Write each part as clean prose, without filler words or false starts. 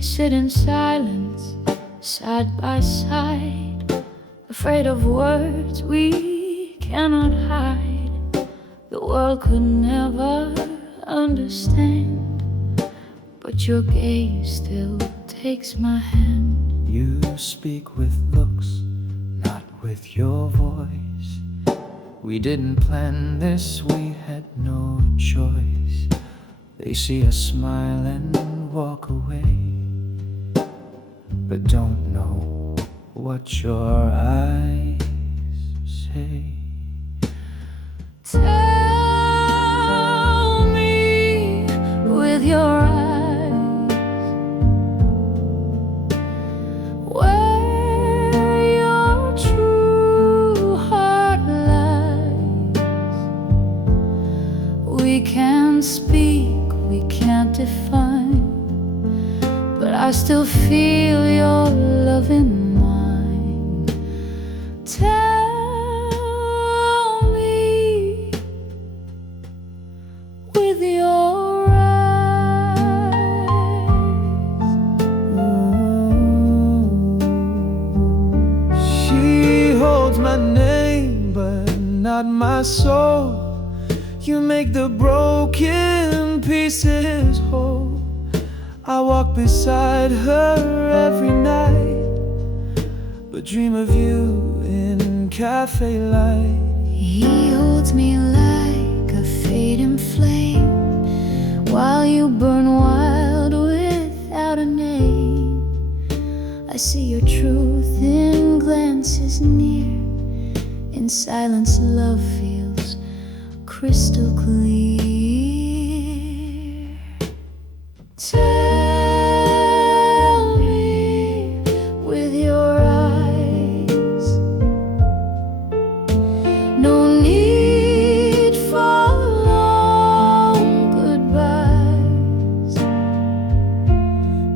we sit in silence, side by side, afraid of words we cannot hide. The world could never understand, but your gaze still takes my hand. You speak with looks, not with your voice. We didn't plan this, we had no choice. They see us smile and walk away, but don't know what your eyes say. Tell me with your eyes where your true heart lies. We can't speak, we can't define, but I still feel your love in mine. Tell me with your eyes. She holds my name, but not my soul. You make the broken pieces whole. I walk beside her every night, but dream of you in cafe light. He holds me like a fading flame, while you burn wild without a name. I see your truth in glances near. In silence love feels crystal clear. Tell me with your eyes, no need for long goodbyes.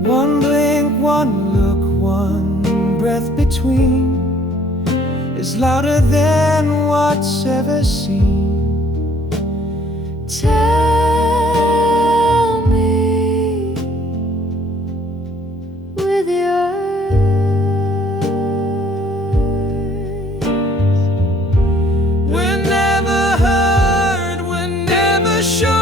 One blink, one look, one breath between is louder than what's ever seen. Tell me with your eyes. We're never heard, we're never shown,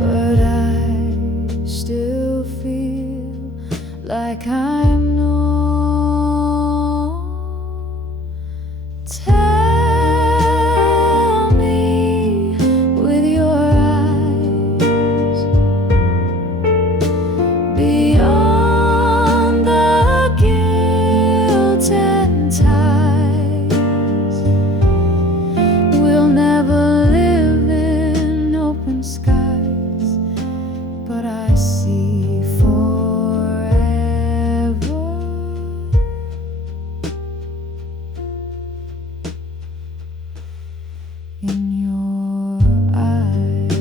But I still feel like I'm known. Tell me with your eyes, beyond the guilt and ties. We'll never live in open skies, but I see forever in your eyes.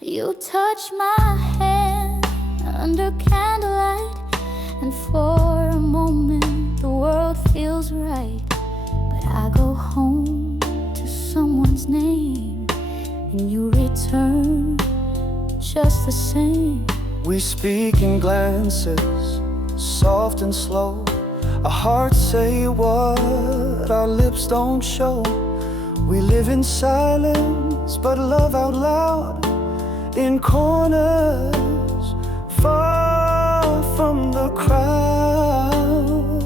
You touch my hand under candlelight, and for a moment the world feels right. But I go home to someone's name, and you return just the same. We speak in glances, soft and slow. Our hearts say what our lips don't show. We live in silence, but love out loud. In corners, far from the crowd.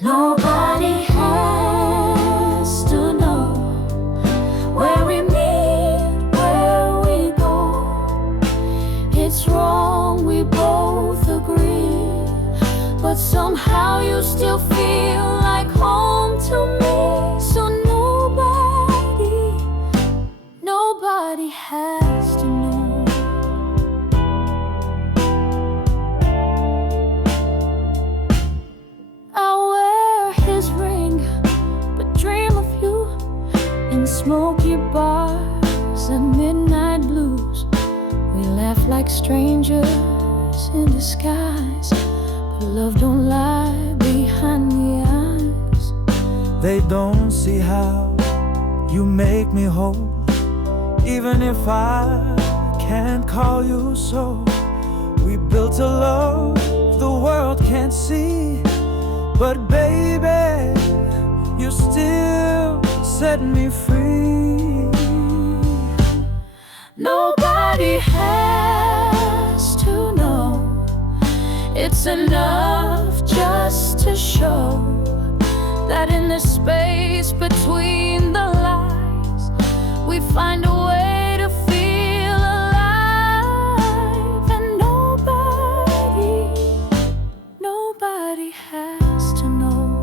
Nobody has to know where we meet, where we go. It's wrong, we both agree. but somehow you still feel like home to me. So nobody has to know. I'll wear his ring, but dream of you in smoky bars and midnight blues. We laugh like strangers in disguise, but love don't lie behind the eyes. They don't see how you make me whole, even if I can't call you so. We built a love the world can't see, but baby, you still set me free. Nobody has to know. It's enough just to show that in the space between the lies, we find a way to feel alive. And nobody has to know.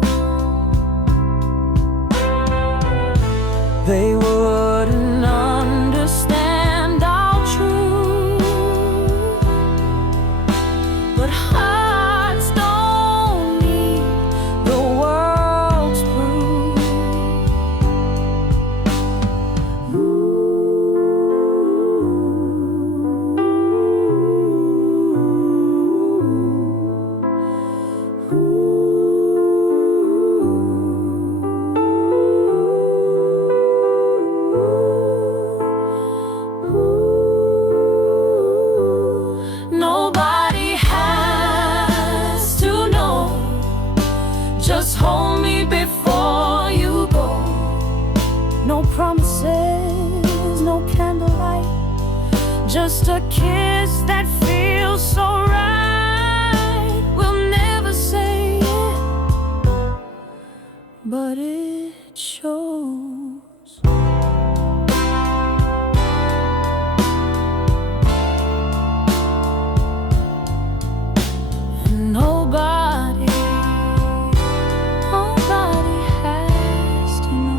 They wouldn't understand our truth, but hearts don't need the world's proof. Nobody has to know. Just hold me before you go. No promises, no candlelight, just a kiss that feels so right. We'll never say it, but it shows. Nobody has to know.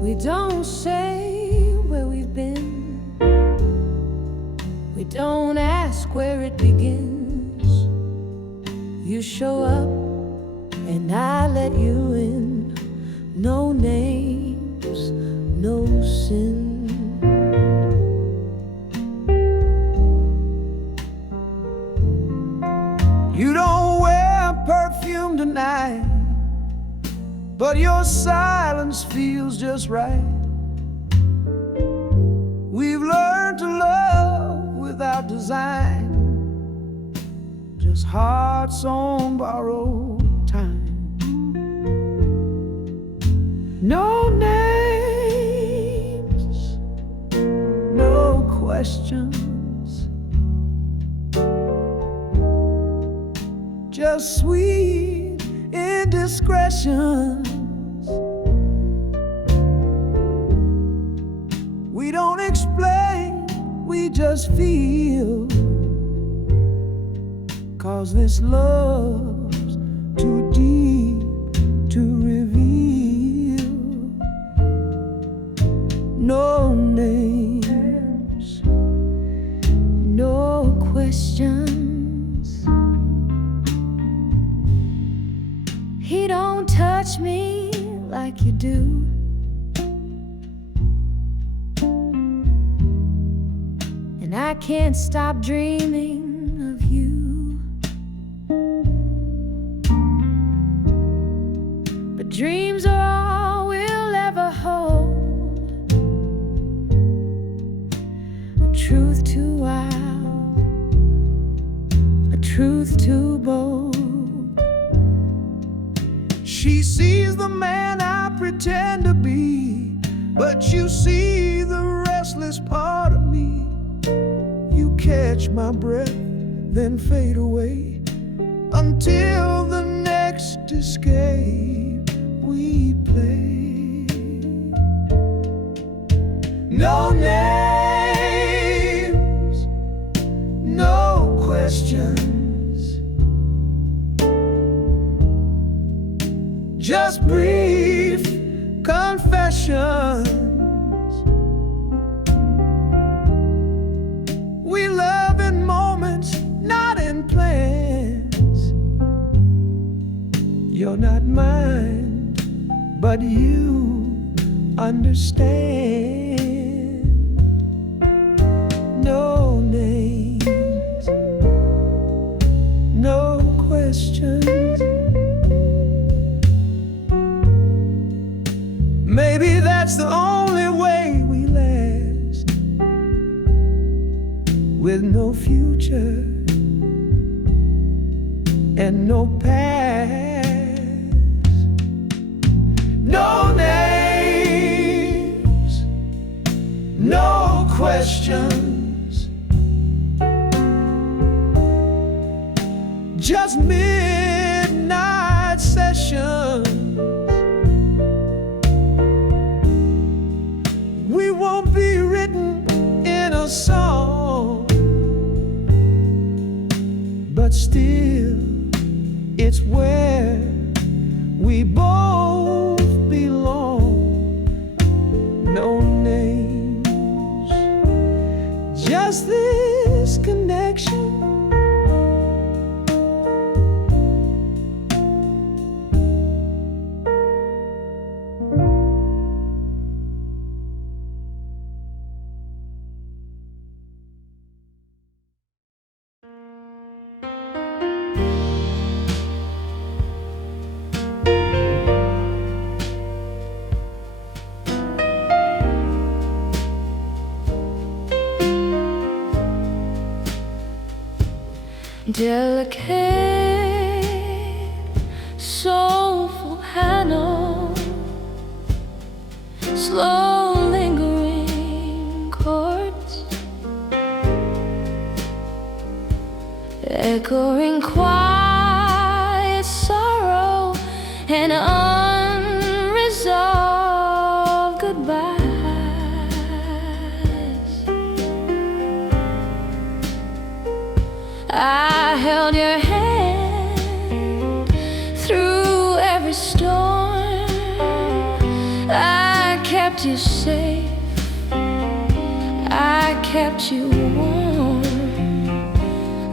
We don't say where we've been, we don't ask where it begins. You show up and I let you in. No names, no sin. You don't wear perfume tonight, but your silence feels just right. We've learned to love without design, just hearts on borrowed time. No names, no questions, just sweet indiscretions. We don't explain, we just feel, 'cause this love's too deep to reveal. No names, no questions. He don't touch me like you do. And I can't stop dreaming of you. But dreams are all we'll ever hold. A truth too wild, a truth too bold. She sees the man I pretend to be, but you see the restless part of me. You catch my breath, then fade away, until the next escape we play. No names, no questions, just brief confessions. We love in moments, not in plans. You're not mine, but you understand. No names, no questions. Maybe that's the only way we last, with no future and no past. No names, no questions, just midnight sessions. We won't be written in a song, but still it's where we both belong. No names, just this connection. Delicate, soulful handle, slow lingering chords, echoing quiet sorrow and unresolved goodbyes. I held your hand through every storm. I kept you safe, I kept you warm.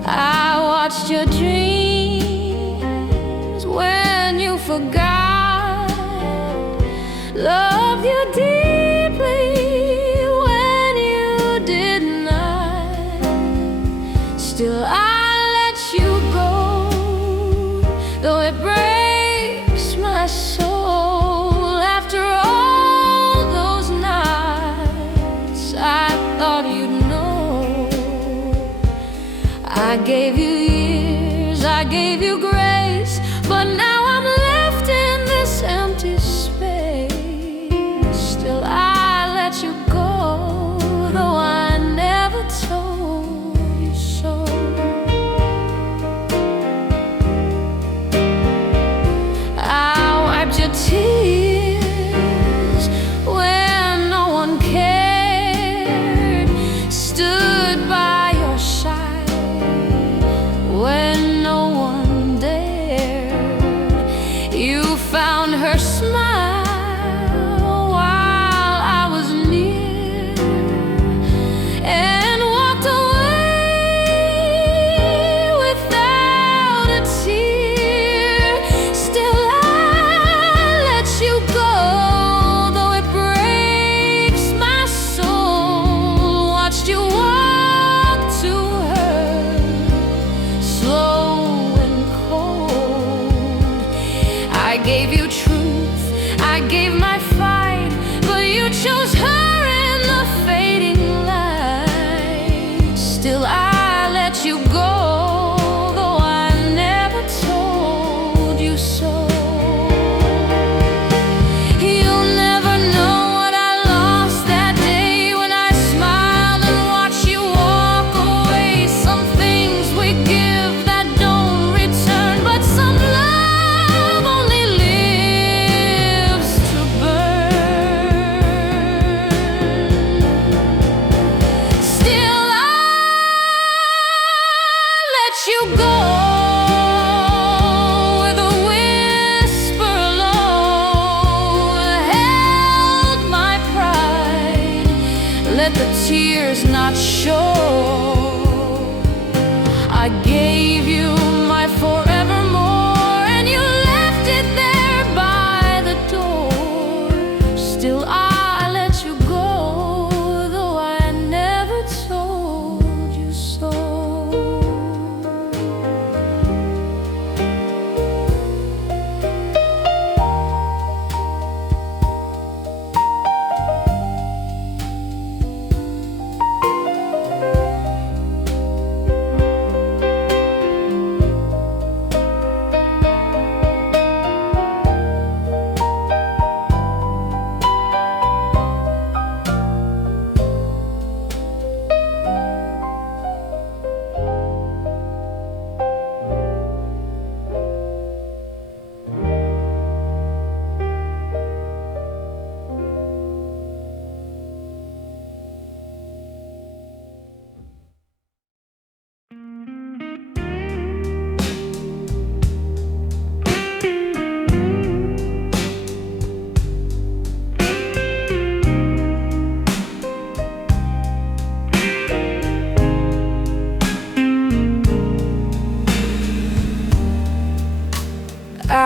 I watched your dreams when you forgot. Loved you deeply when you did not. Still I let you go, though it breaks my soul. After all those nights, I thought you'd know. I gave you years, I gave you grace, but now I'm left in this empty space. Still I let you go, though I never told you so. I wiped your tears when no one cared, stood by your side when no one dared. You found her smile while I was near, and walked away without a tear. Still I let you go, though it breaks my soul. Watched you walk to her, slow and cold. I gave you truth, I gave my fight, but you chose her in the fading light. Still I let you go, though I never told you so. You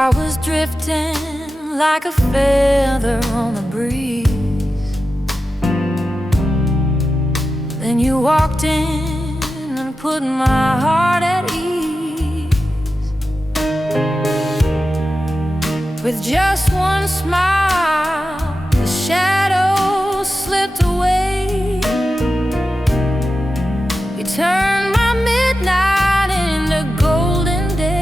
I was drifting like a feather on the breeze. Then you walked in and put my heart at ease. With just one smile, the shadows slipped away. You turned my midnight into golden day.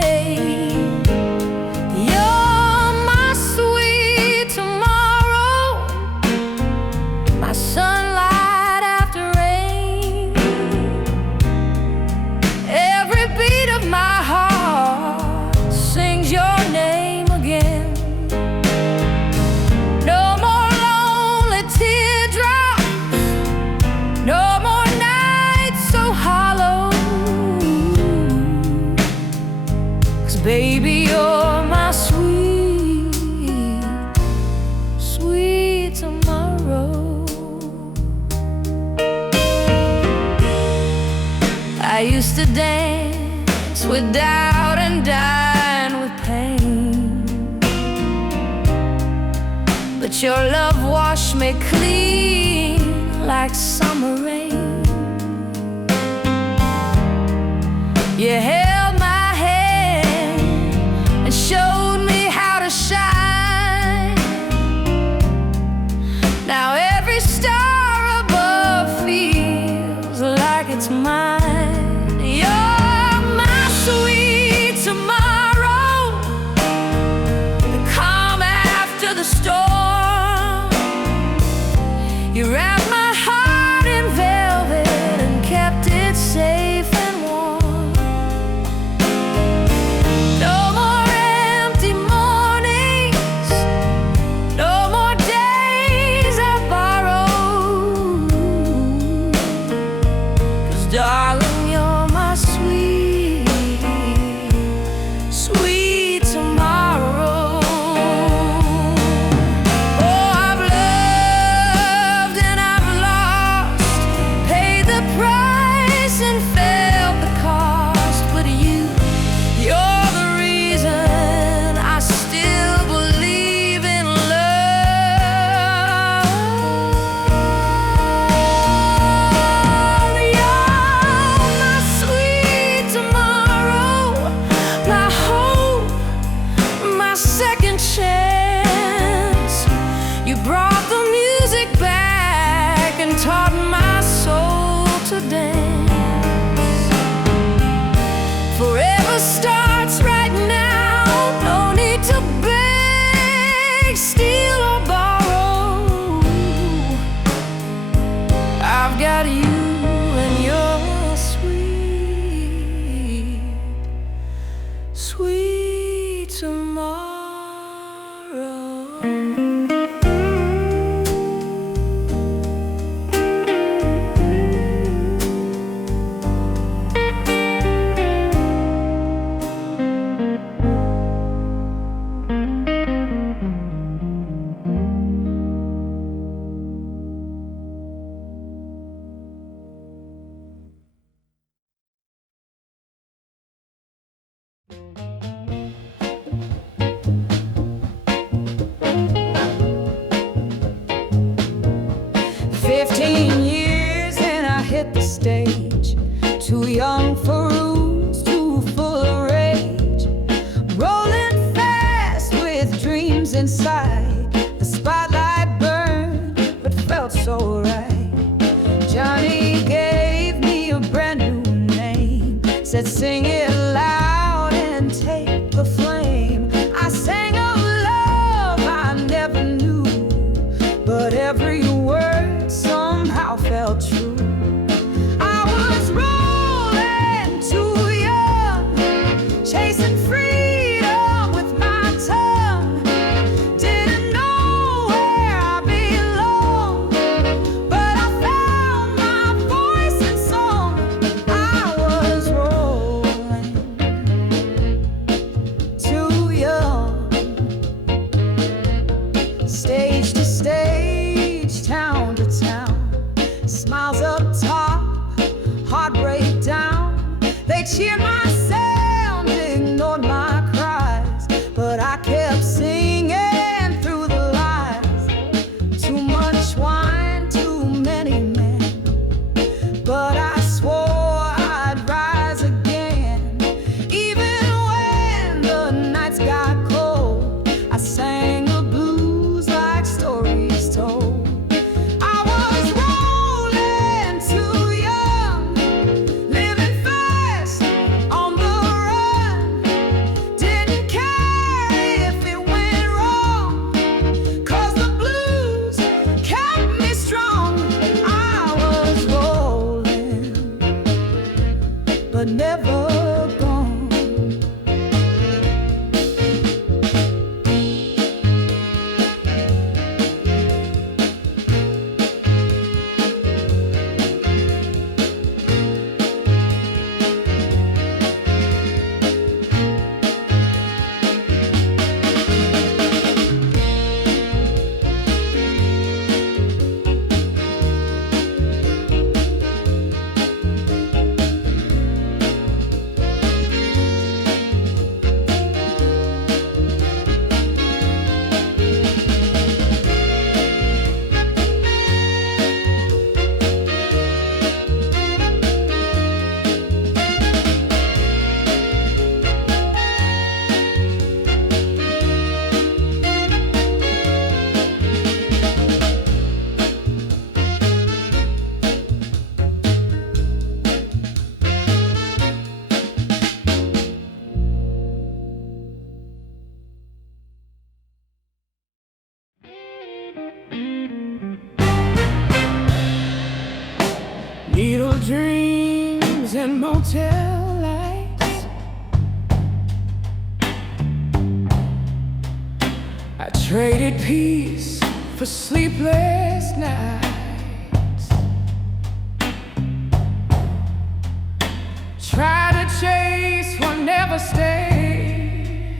You're my sweet tomorrow, my sunlight after rain. Every beat of my heart sings your name again. No more lonely teardrops, no more nights so hollow. 'Cause baby, you're my sweet, sweet tomorrow. I used to dance with doubt and dine with pain, but your love washed me clean like summer rain. You held my hand and showed me how to shine. Now every star above feels like it's mine. You're my sweet tomorrow, the calm after the storm. You wrapped my heart in velvet and kept it safe and warm. No more empty mornings, no more days I borrow. 'Cause darling, you're my sweet, sweet tomorrow. Oh, I've loved and I've lost, paid the price and felt the cost. But you're the reason I still believe in love. You're my sweet tomorrow, my hope, my second chance. You brought the music back and taught my soul to dance. Forever starts right now, no need to beg, steal or borrow. I've got you and your sweet, sweet tomorrow. Stage, too young for roots, too full of rage, rolling fast with dreams inside. The spotlight burned, but felt so right. Johnny gave me a brand new name, said sing it loud and take the flame. I sang of love I never knew, but every word somehow felt true. Chasing freedom with my tongue, didn't know where I belonged, but I found my voice in song. I was rolling, too young, stage to stage, town to town, smiles up top, heartbreak down. They cheered my sound, ignored my cries, but I I kept singing through the lies. Too much wine, too many men. But I swore I'd rise again. Even when the nights got cold, I sang the blues like stories told. I was rolling too young, living fast on the run. Didn't care if it went wrong, 'cause the blues kept me strong. I was rolling, but never gone. Needle dreams and motel lights. I traded peace for sleepless nights. Try to chase what never stayed,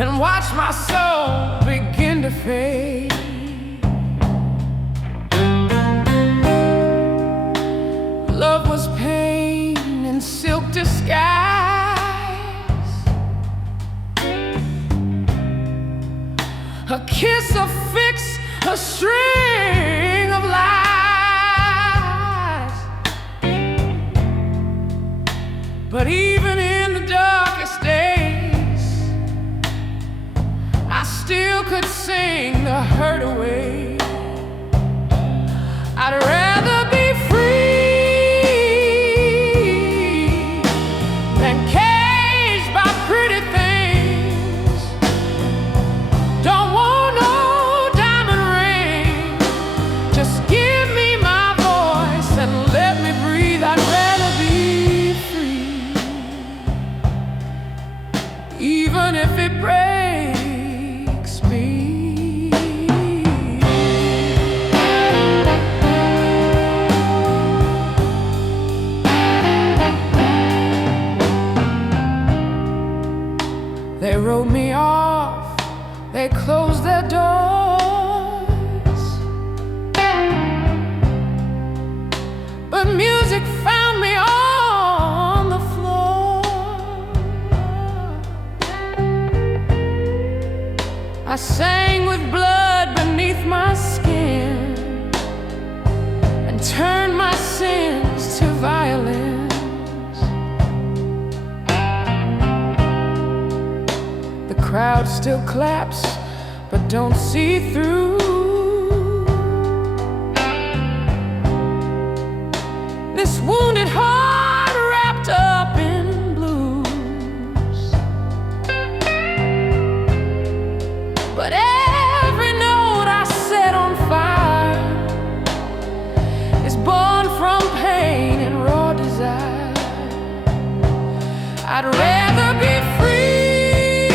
and watch my soul begin to fade. Love was pain in silk disguise, a kiss, a fix, a string of lies. But even in the darkest days, I still could sing the hurt away. I'd rather be free if it breaks me. They wrote me off, they closed their doors, but music found me on the floor. I sang with blood beneath my skin and turned my sins to violence. The crowd still claps, but don't see through. This wounded heart wrapped up in blues. But every note I set on fire is born from pain and raw desire. I'd rather be free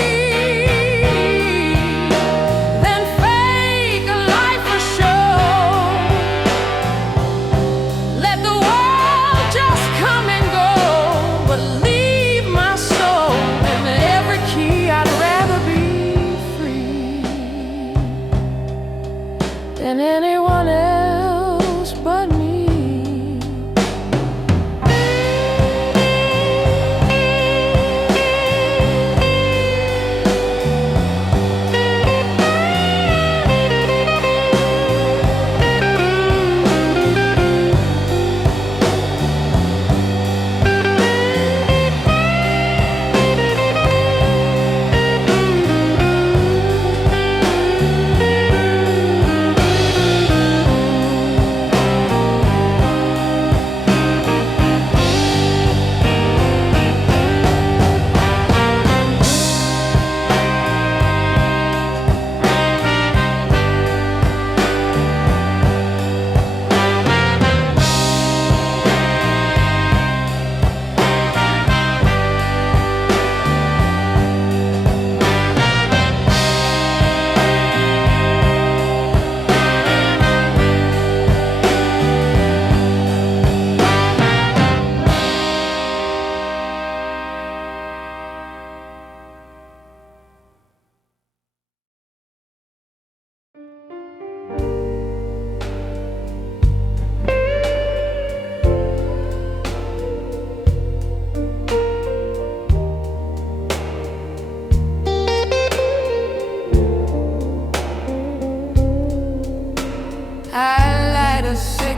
than fake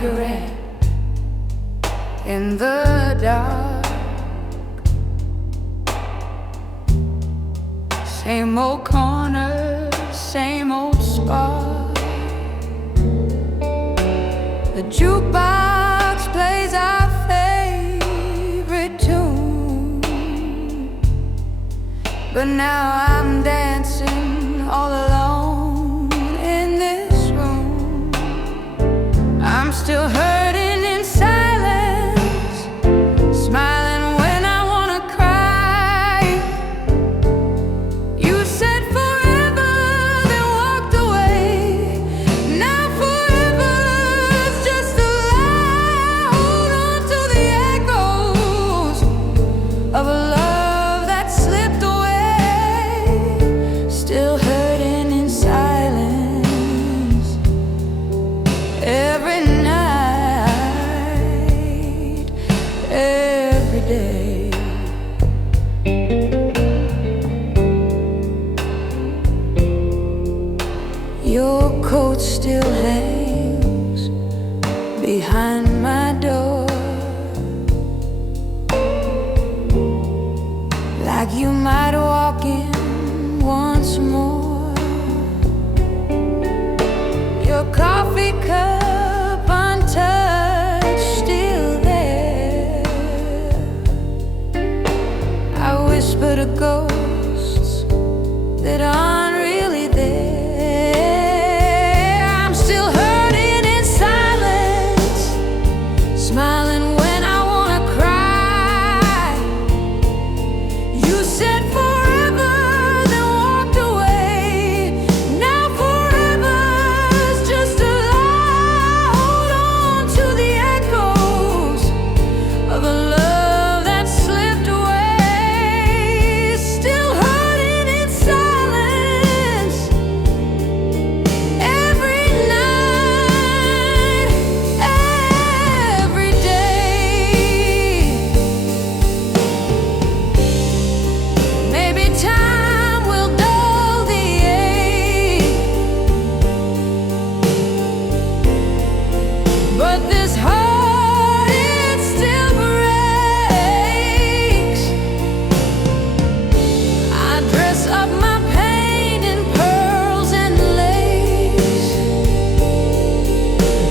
cigarette in the dark. Same old corner, same old spot. The jukebox plays our favorite tune, but now I'm dancing all alone in this room. I'm still hurting in silence, smiling when I wanna cry. You said forever, then walked away. Now forever's just a lie. Hold on to the echoes of a love that slipped away. Still hurting in silence every night, every day. Your coat still hangs behind my door, like you might walk in once more. Your coffee cup untouched, still there. I whisper to ghosts that aren't really there. I'm still hurting in silence, smiling when I wanna cry. You said forever, then walked away. Now forever's just a lie. Hold on to the echoes of a love that slipped away. Still hurting in silence every night, every day. Maybe time will dull the ache, but this heart, it still breaks. I dress up my pain in pearls and lace,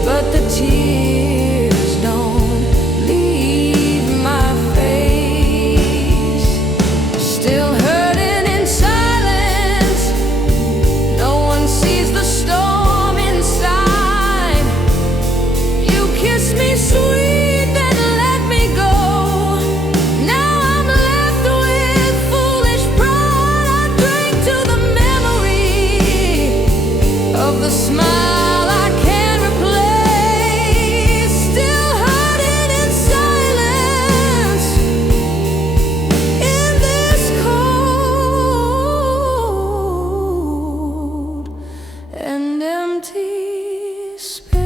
but the tears don't leave my face. Still hurting in silence, no one sees the storm inside. You kissed me sweet, then let me go. Now I'm left with foolish pride. I drank to the memory of the smile I can't replace. Still hurting in silence in this cold and empty space.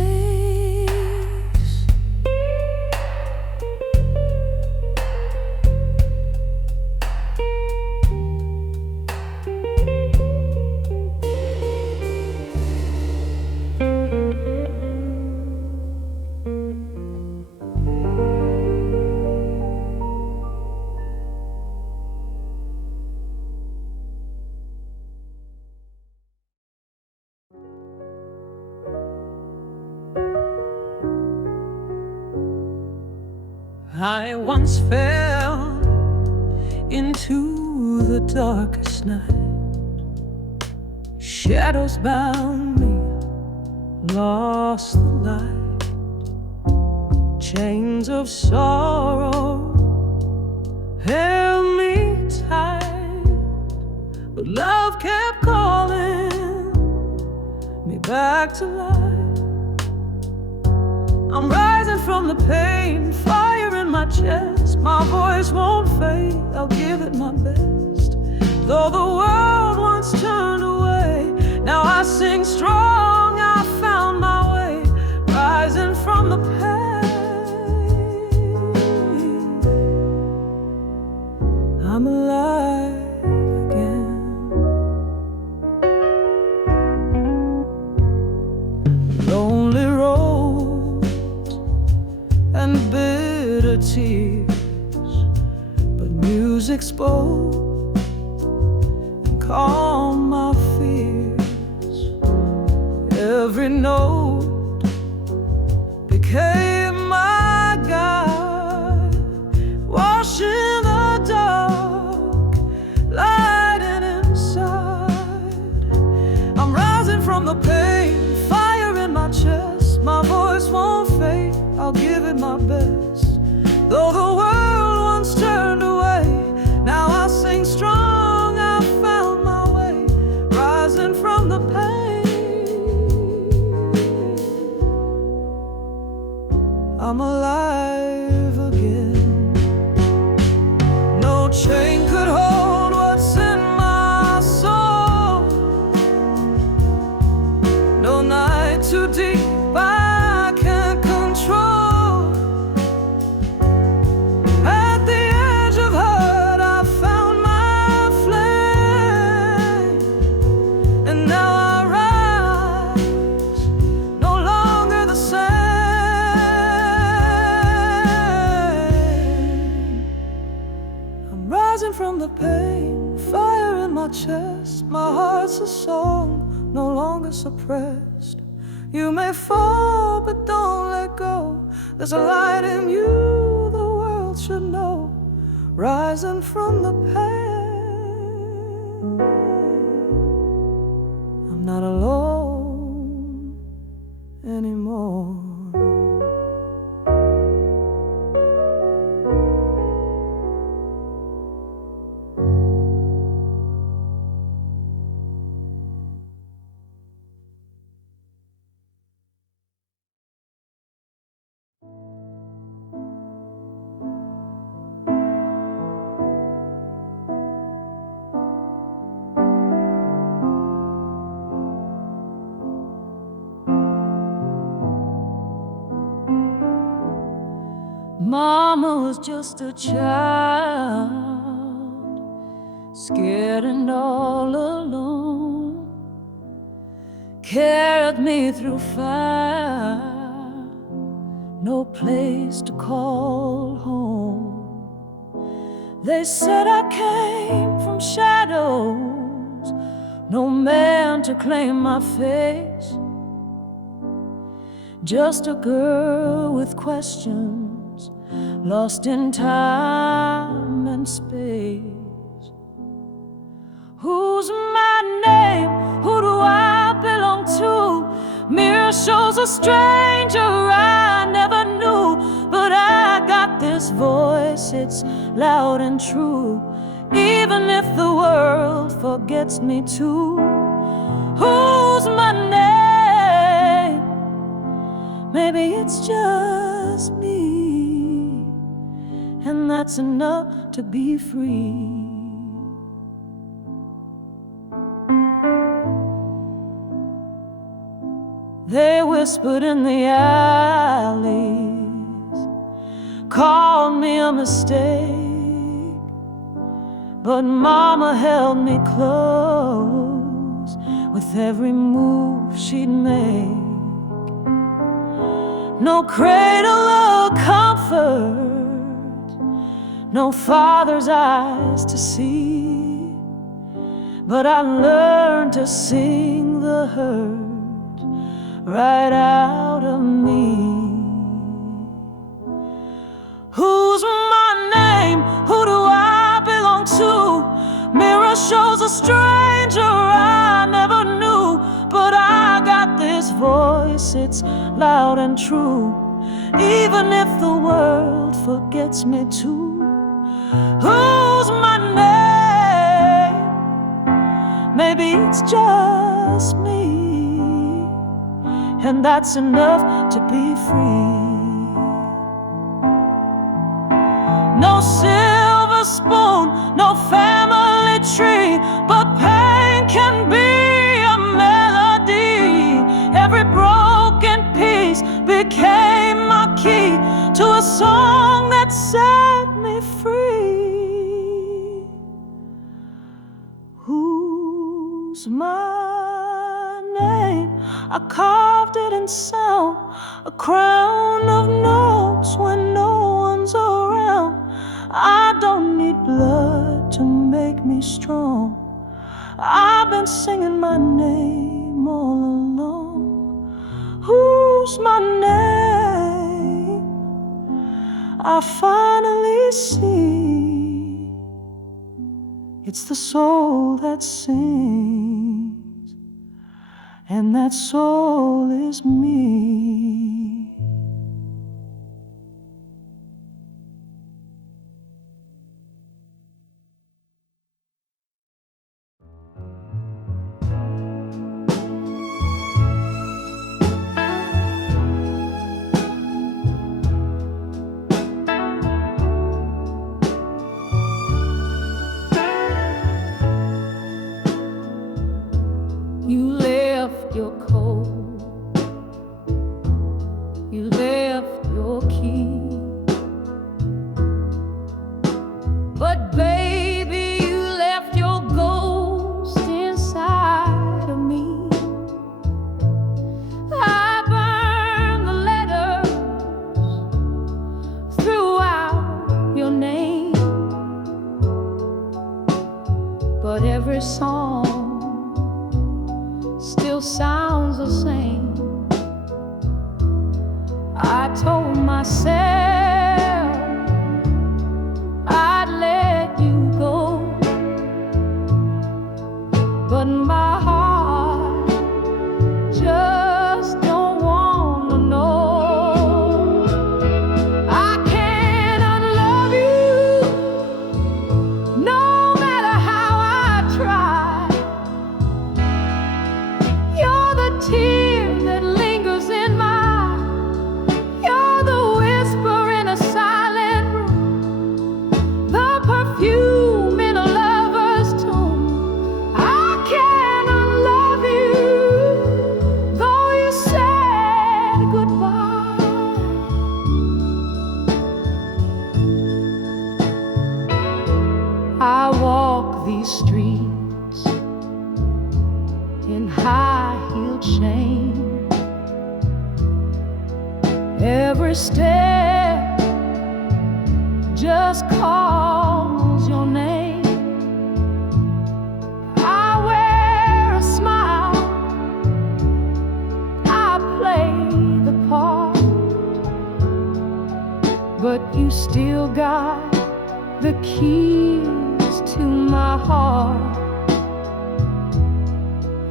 I once fell into the darkest night. Shadows bound me, lost the light. Chains of sorrow held me tight, but love kept calling me back to life. I'm rising from the pain, fire in my chest. My voice won't fade, I'll give it my best. Though the world once turned away, now I sing strong. I found my way, rising from the pain. I'm alive again. Lonely road tears, but music spoke and calmed my fears. Every note became my guide, washing the dark, lighting inside. I'm rising from the pain, fire in my chest. My voice won't fade, I'll give it my best. Though the world once turned away, now I sing strong, I found my way, rising from the pain. I'm alive again. No chain could hold what's in my soul. No night too deep I can't control. At the edge of hurt I found my flame, and now I rise, no longer the same. I'm rising from the pain, fire in my chest. My heart's a song, no longer suppressed. You may fall, but don't let go. There's a light in you the world should know. Rising from the pain, I'm not alone anymore. Mama was just a child, scared and all alone, carried me through fire, no place to call home. They said I came from shadows, no man to claim my face, just a girl with questions, lost in time and space. Who's my name? Who do I belong to? Mirror shows a stranger I never knew, but I got this voice, it's loud and true, even if the world forgets me too. Who's my name? Maybe it's just me, and that's enough to be free. They whispered in the alleys, called me a mistake, but Mama held me close with every move she'd make. No cradle of comfort, no father's eyes to see, but I learned to sing the hurt right out of me. Who's my name? Who do I belong to? Mirror shows a stranger I never knew, but I got this voice, it's loud and true, even if the world forgets me too. Who's my name? Maybe it's just me, and that's enough to be free. No silver spoon, no family tree, but pain can be a melody. Every broken piece became my key to a song that set me free. Who's my name? I carved it in sound, a crown of notes when no one one's around. I don't need blood to make me strong. I've been singing my name all along. Who's my name? I finally see it's the soul that sings, and that soul is me. You left your coat, you left your key, but baby, you left your ghost inside of me. I burned the letters, threw out your name, but every song still sounds the same. I told myself I'd let you go, but my heart just don't wanna know. I can't unlove you, no matter how I try. You're the tear that lingers in my eye. You're the whisper in a silent room, the perfume in a lover's tomb. I can't unlove you, though you said goodbye. I walk these streets in high-heeled shame. Every step just calls your name. I wear a smile, I play the part, but you still got the keys to my heart.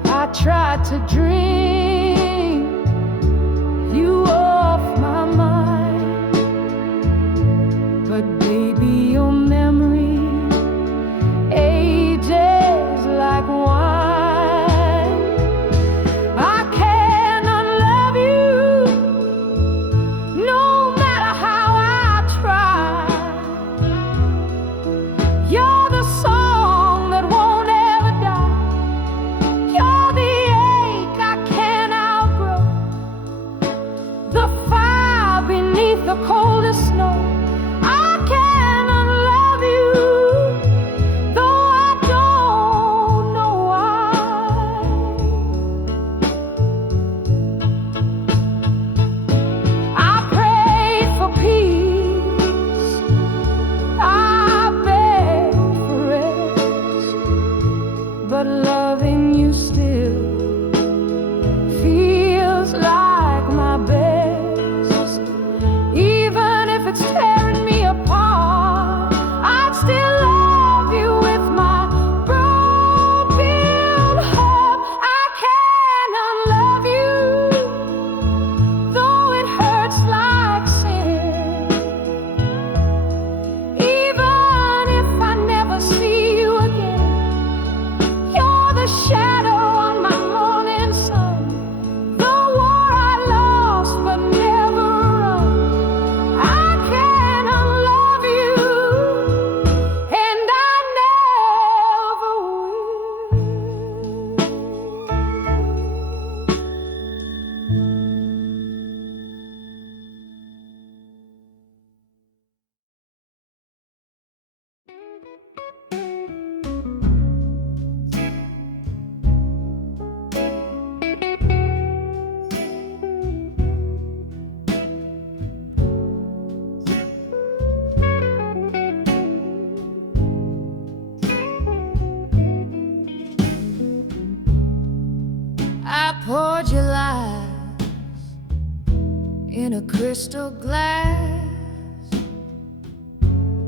I tried to dream you off my mind, but baby, your memory ages like wine. I can't unlove you, no matter how I try. You're the song that won't ever die. You're the ache I can't I poured your lies in a crystal glass,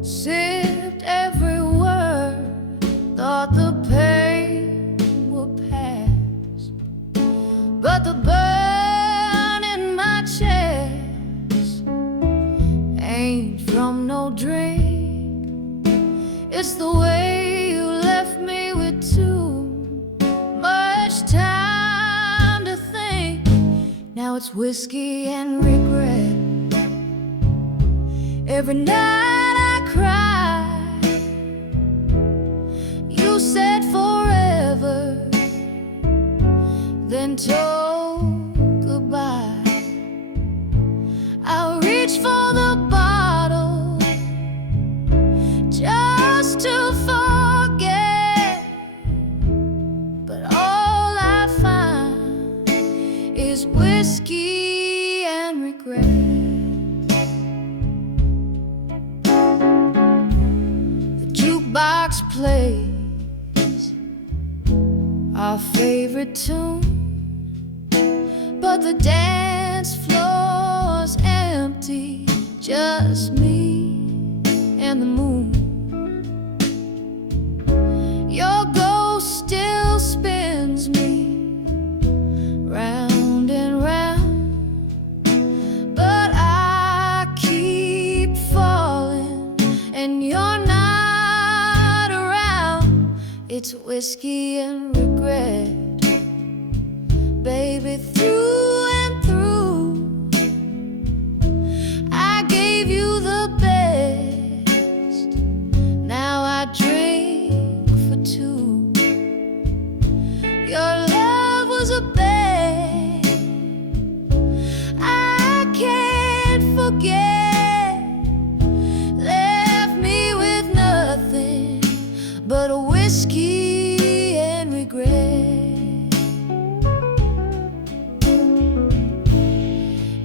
sipped every word, thought the pain would pass, but the burn in my chest ain't from no drink. It's the way you left me with too much time to think. Now it's whiskey and regret. Every night I cry. You said forever, then told goodbye. I'll reach for the bottle just to forget, but all I find is whiskey and regret. The jukebox plays our favorite tune, but the dance floor's empty, just me and the moon. Your ghost still spins me round and round, but I keep falling and you're not around. It's whiskey and regret, baby, through and through. I gave you the best, now I drink for two. Your love was a bet I can't forget. Left me with nothing but a whiskey and regret.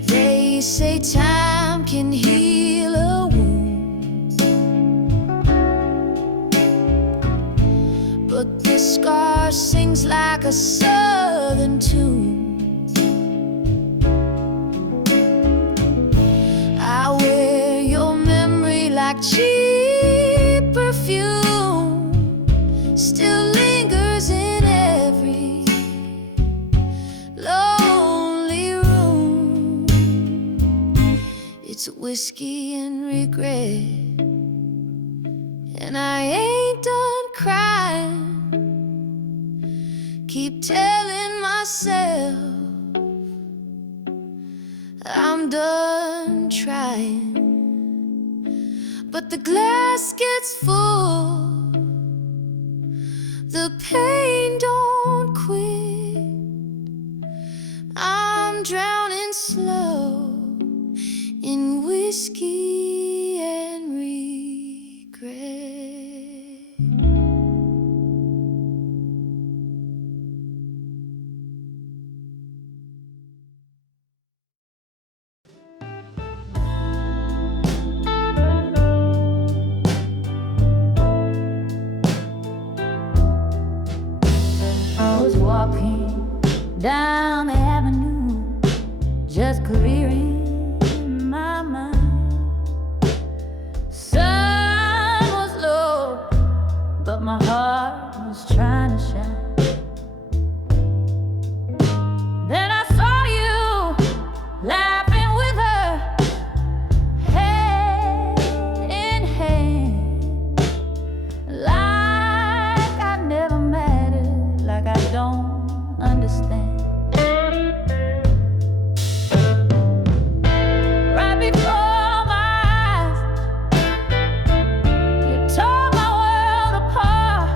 They say time can heal a wound, but the scar sings like a southern tune. I wear your memory like cheap perfume, still lingers in every lonely room. It's whiskey and regret, and I ain't done crying. Keep telling myself I'm done trying, but the glass gets full, the pain don't quit. I'm drowning slow in whiskey and regret. I was walking down the avenue, just clearing my mind. Sun was low, but my heart was trying to shine. Then I saw you laughing with her, hand in hand, like I never mattered, like I don't understand. Right before my eyes, you tore my world apart.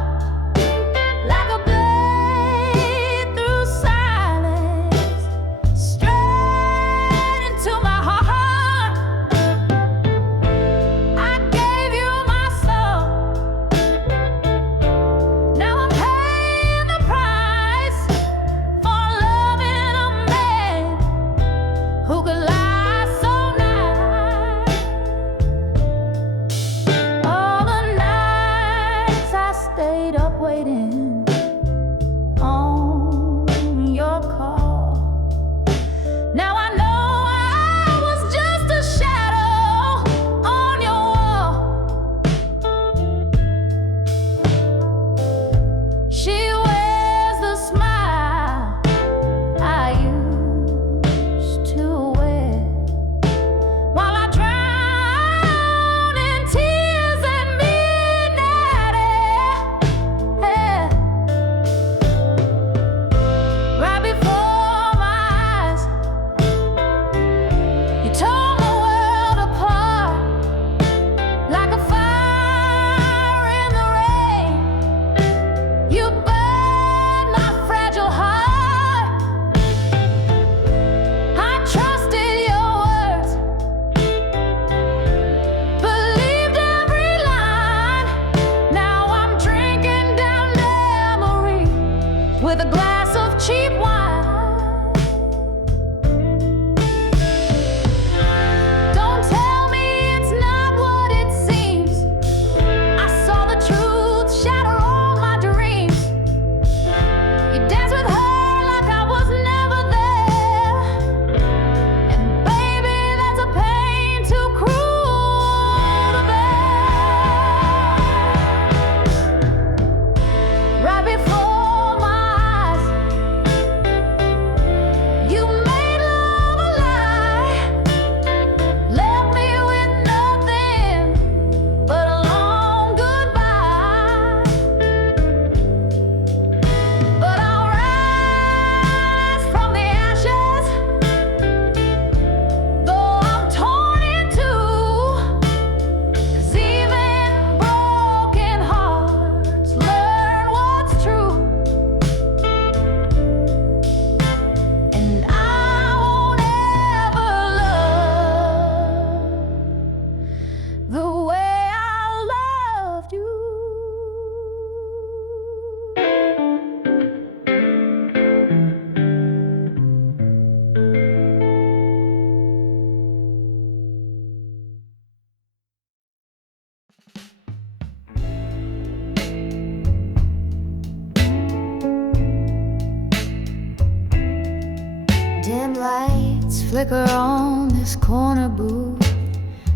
flicker on this corner booth.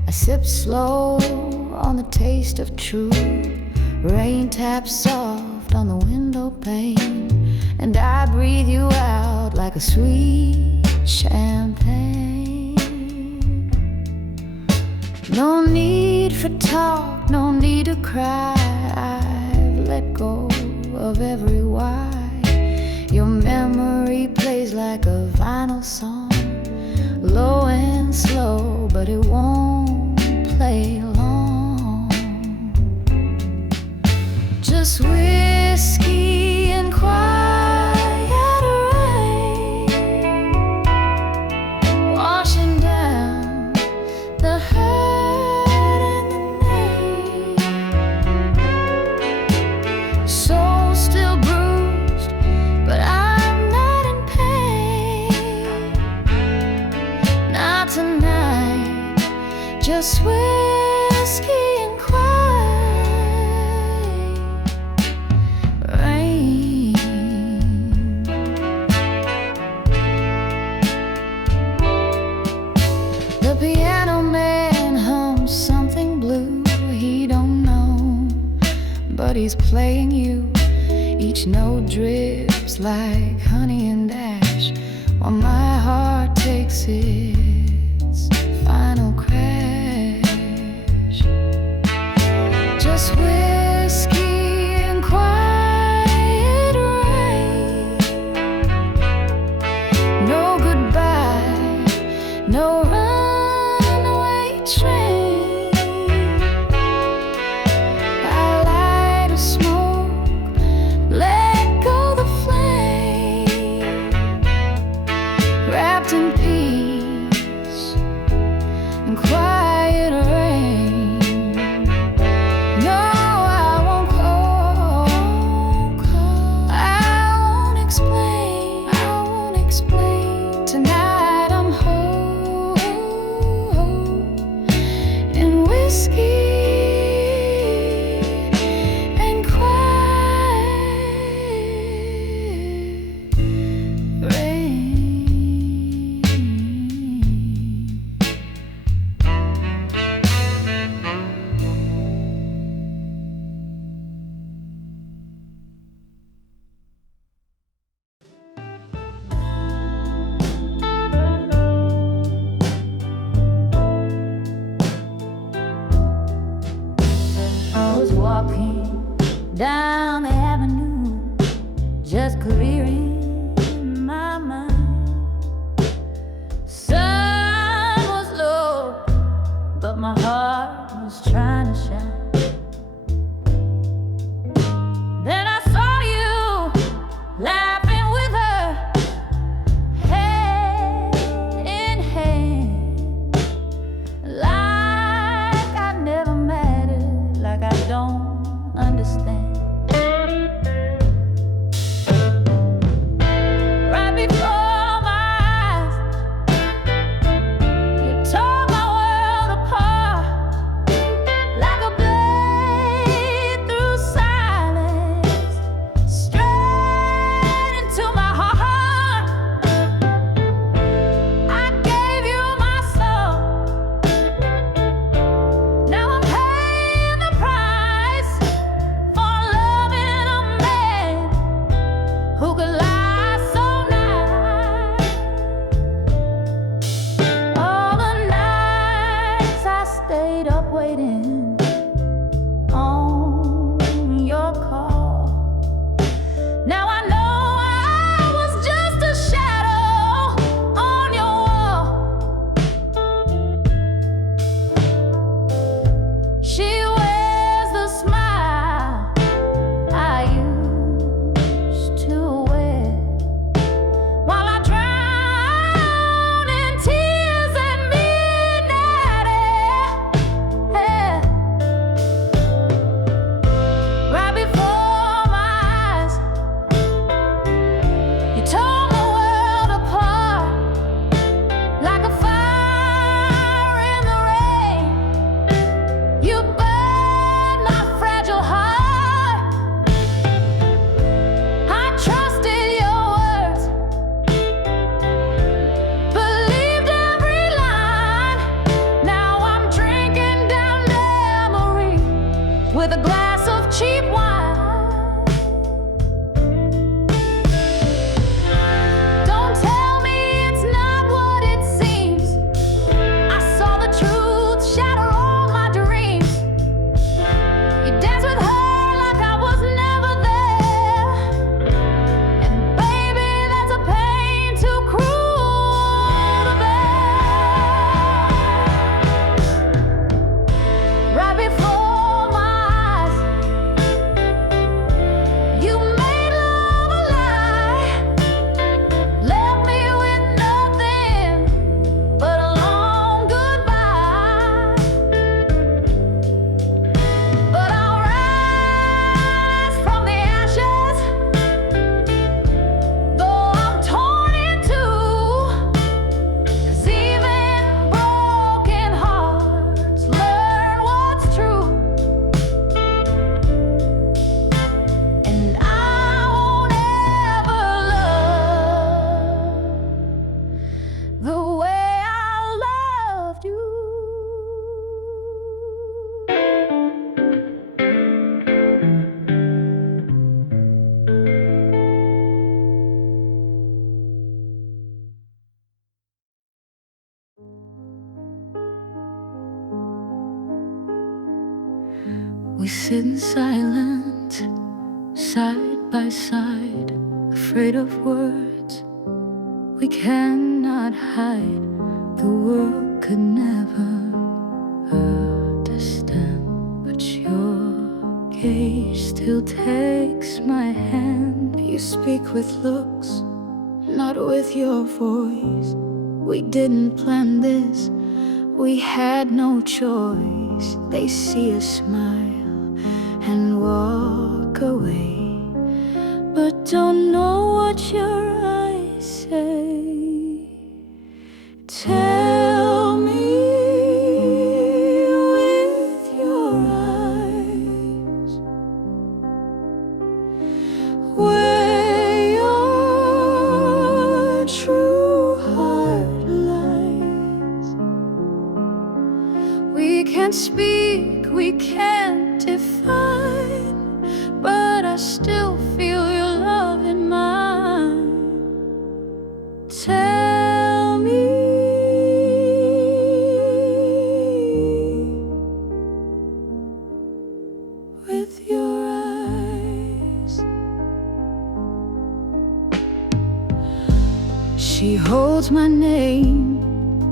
I sip slow on the taste of truth. Rain taps soft on the window pane, and I breathe you out like a sweet champagne. No need for talk, no need to cry. I've let go of every why. Your memory plays like a vinyl song, low and slow, but it won't play long. Just whiskey and quiet rain washing down the hurt and the pain. Soul still bruised, but I'm not in pain. Not tonight, just whiskey and quiet rain. The piano man hums something blue. He don't know, but he's playing you. Each note drips like honey and ash, while my heart takes its final crash. Just whiskey and quiet rain. No goodbye, no runaway train. I light a smoke, let go the flame, wrapped in peace We sit in silence, side by side, afraid of words we cannot hide. The world could never understand, but your gaze still takes my hand. You speak with looks, not with your voice. We didn't plan this, we had no choice. They see us smile and walk away, but don't know what your eyes say. Tell me with your eyes where your true heart lies. We can't speak, we can't define, but I still feel your love in mine. Tell me with your eyes. She holds my name,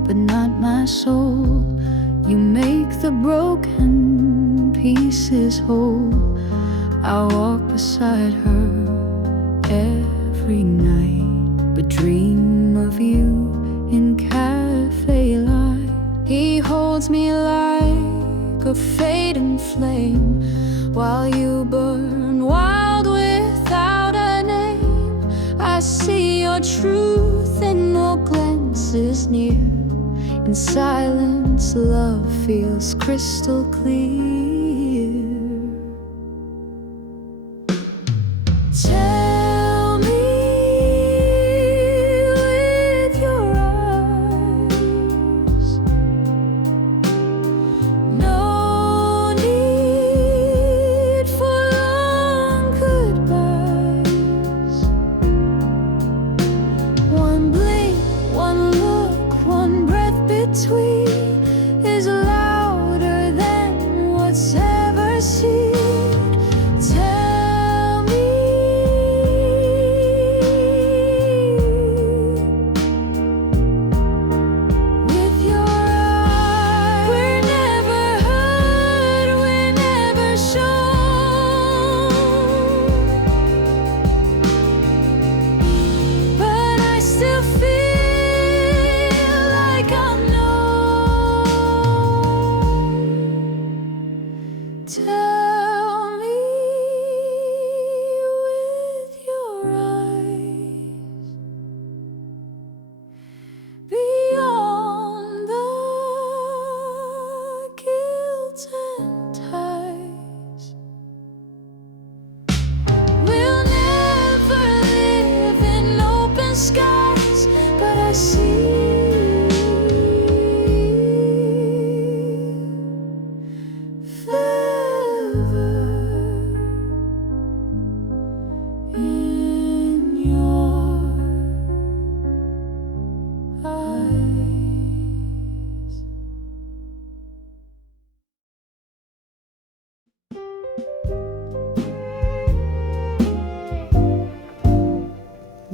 but not my soul. You make the broken pieces whole. I walk beside her every night, but dream of you in cafe light. He holds me like a fading flame, while you burn wild without a name. I see your truth in no glances near. In silence, love feels crystal clear. Tell me with your eyes, no need for long goodbyes. One blink, one look, one breath between is louder than what's ever seen. Tell me with your eyes. We're never heard, we're never shown, but I still feel like I'm known. Tell me with your eyes, beyond the guilt and ties. We'll never live in open skies, but I see forever in your eyes.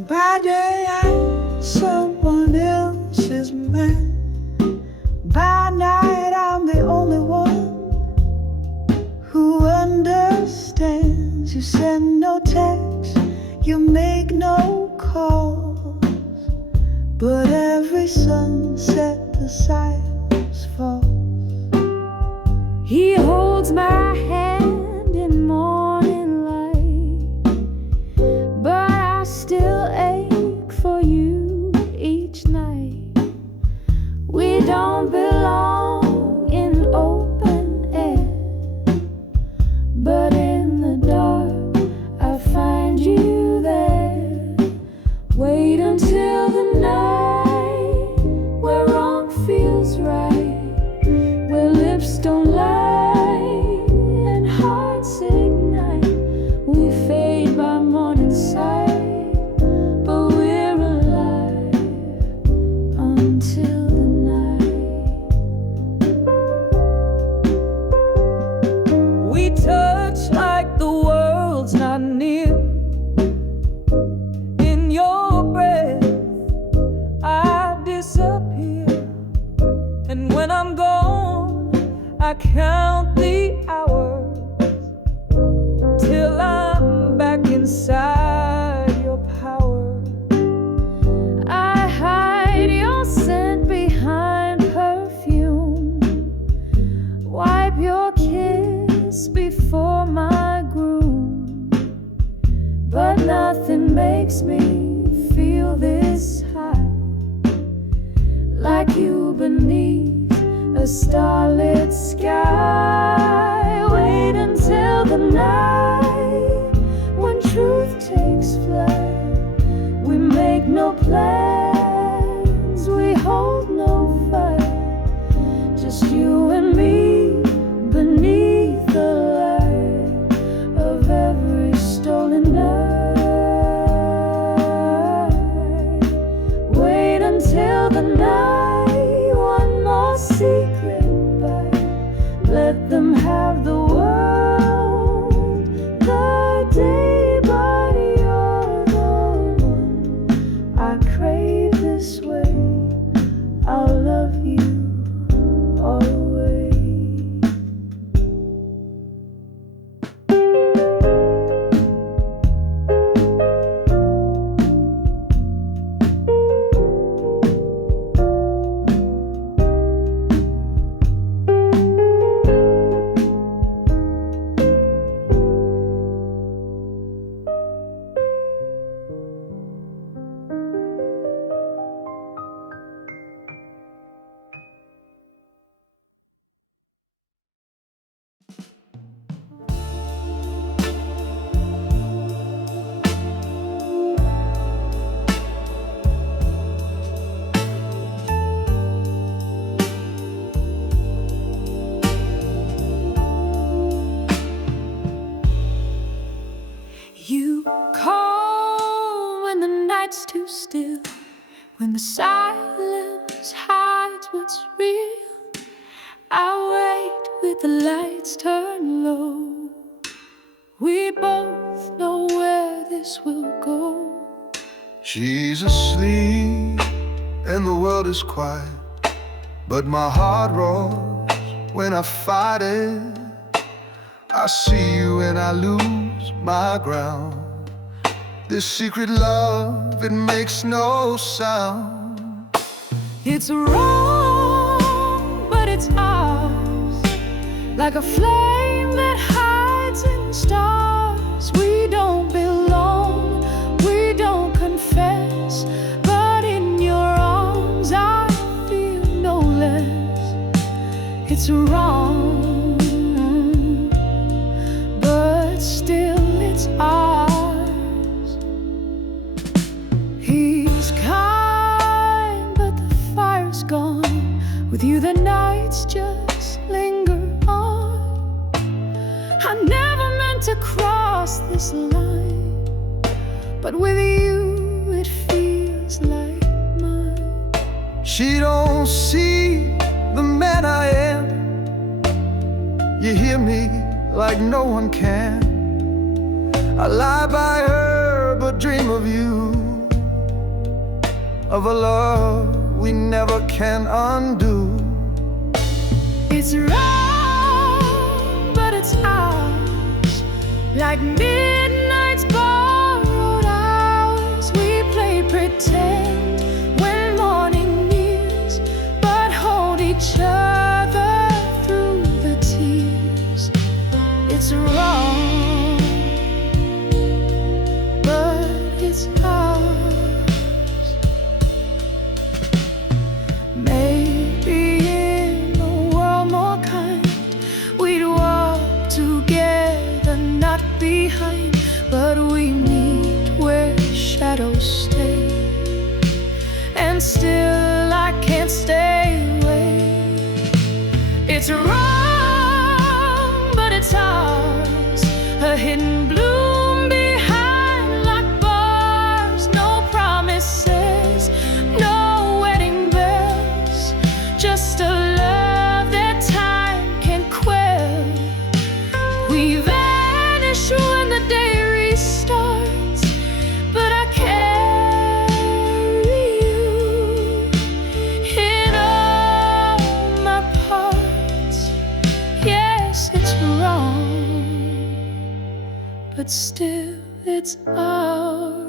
By day I'm someone else's man. By night I'm the only one who understands. You send no text, you make no calls, but every sunset the silence falls. He holds my hand in morning light, but I still ache for you each night. We don't belong in open air, but in the dark I find you there. Wait until the night where wrong feels right, where lips don't lie and hearts ignite. We fade by morning sight, but we're alive until the night. We beneath a starlit sky. Wait until the night when truth takes flight. We make no plans, we hold no fight. Just you and me beneath the light of every stolen night. Wait until the night, one more secret bite. Let them have the world, the day, but you're the one I crave this way. I'll love you always. You call when the night's too still, when the silence hides what's real. I wait with the lights turned low. We both know where this will go. She's asleep and the world is quiet, but my heart roars when I fight it. I see you and I lose my ground. This secret love, it makes no sound. It's wrong, but it's ours. Like a flame that hides in stars. We don't belong, we don't confess, but in your arms I feel no less. It's wrong, but still it's ours. He's kind, but the fire's gone. With you the nights just linger on. I never meant to cross this line, but with you it feels like mine. She don't see the man I am. You hear me like no one can. I lie by her but dream of you, of a love we never can undo. It's wrong, but it's ours. Like midnight's borrowed hours. We play pretend when morning nears, but hold each other through the tears. It's wrong, but it's ours. Maybe in a world more kind, we'd walk together, not behind. But we meet where shadows stay, and still I can't stay away. It's wrong, but it's ours. A hidden bloom behind locked bars. No promises, no wedding bells, just a love that time can quell. We vanish when the day restarts, but I carry you in all my parts. Yes, it's wrong, but still it's ours.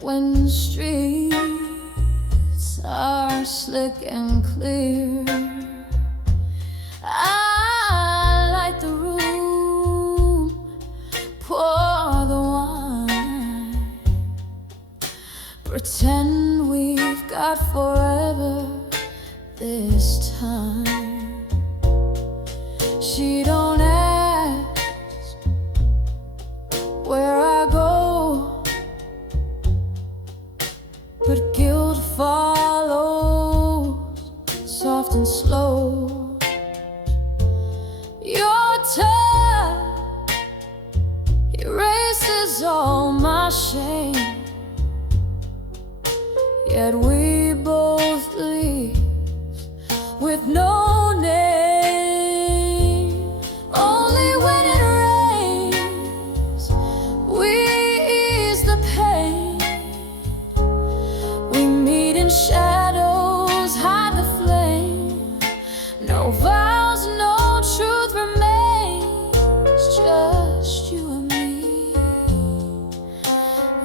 when the streets are slick and clear. I light the room, pour the wine, pretend we've got forever this time. She don't ask where I go, but guilt follows, soft and slow. Your touch erases all my shame, yet we both leave with no name. Only when it rains we ease the pain. We meet in shadows, hide the flame. No vows, no truth remains, just you and me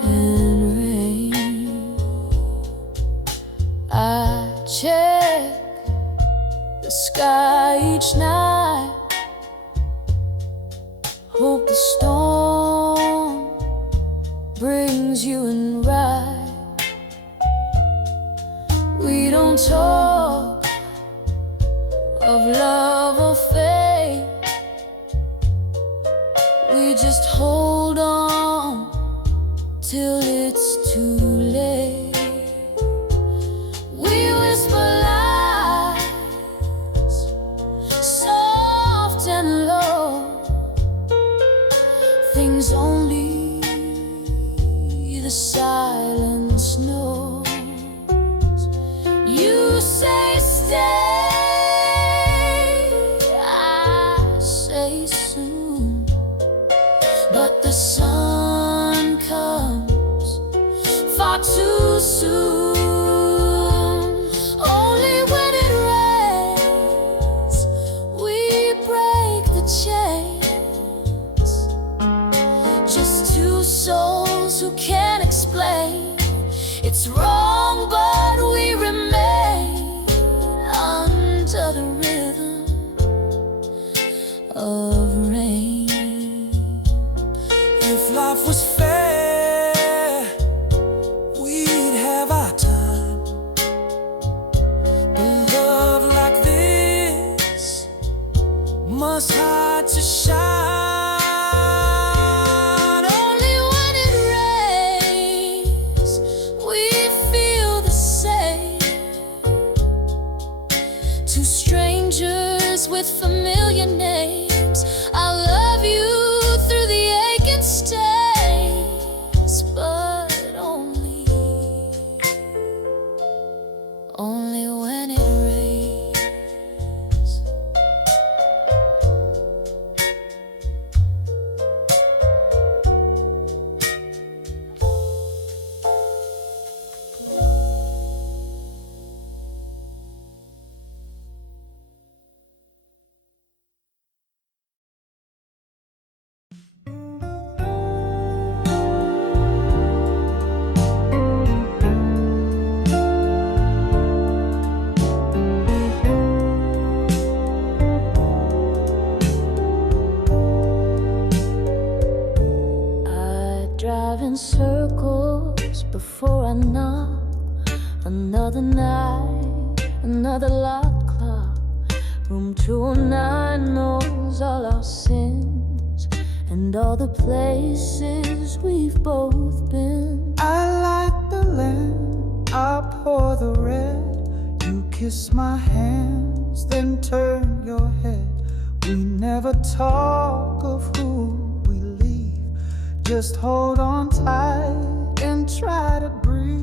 and rain. I check the sky each night, hope the storm brings you in right. We don't talk of love or fate, we just hold on till it's too late. We whisper lies, soft and low, things only the silence knows. You say stay, I say soon, but the sun comes far too soon. Only when it rains we break the chains, just two souls who can't explain. It's wrong, but we remain under the rhythm of rain. If life was fair, we'd have our time. But love like this must hide to shine. Only when it rains we feel the same. Two strangers with familiar names. I love you through the aching stains, but only when it rains. Drive in circles before I knock. Another night, another locked clock. Room 209 knows all our sins and all the places we've both been. I light the lamp, I pour the red. You kiss my hands, then turn your head. We never talk of who we leave, just hold on tight and try to breathe.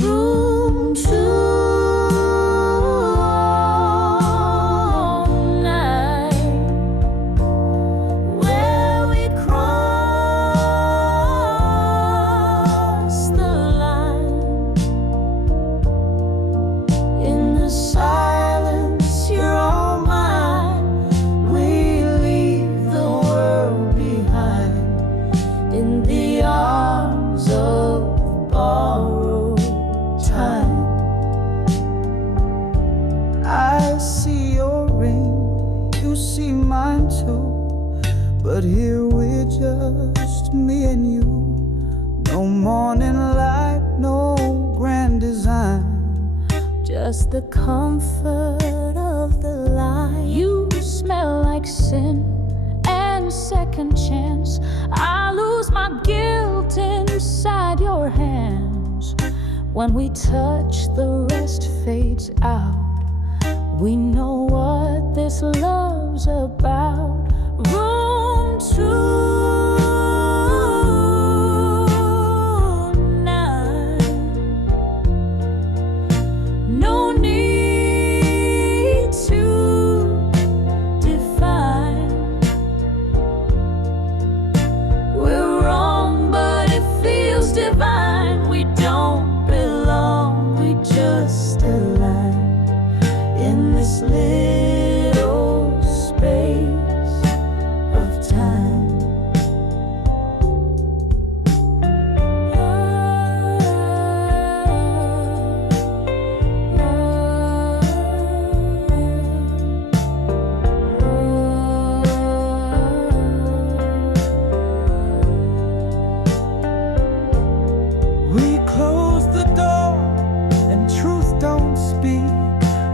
Room 209, where we cross the line. In the silence, you're all mine. We leave the world behind in the arms of morning light, no grand design, just the comfort of the light. You smell like sin and second chance. I lose my guilt inside your hands. When we touch, the rest fades out. We know what this love's about. Room 209. No need to define. We're wrong, but it feels divine. We don't belong, we just align in this little space of time. We close the door and truth don't speak,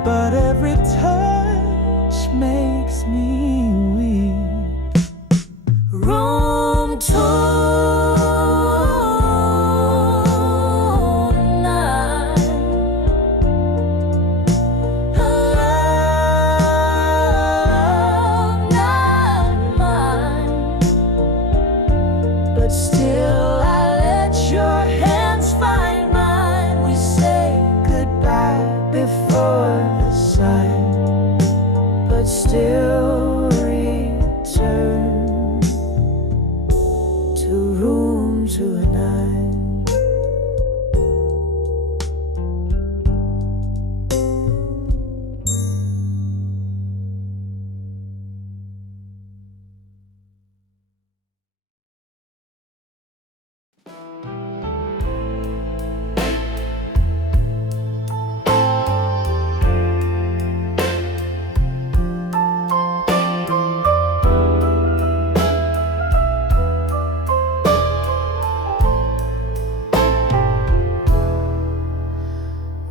but every touch makes me weak. Room 209. Love not mine, but still I let your hands find mine. We say goodbye before the sign, but still return to room 209.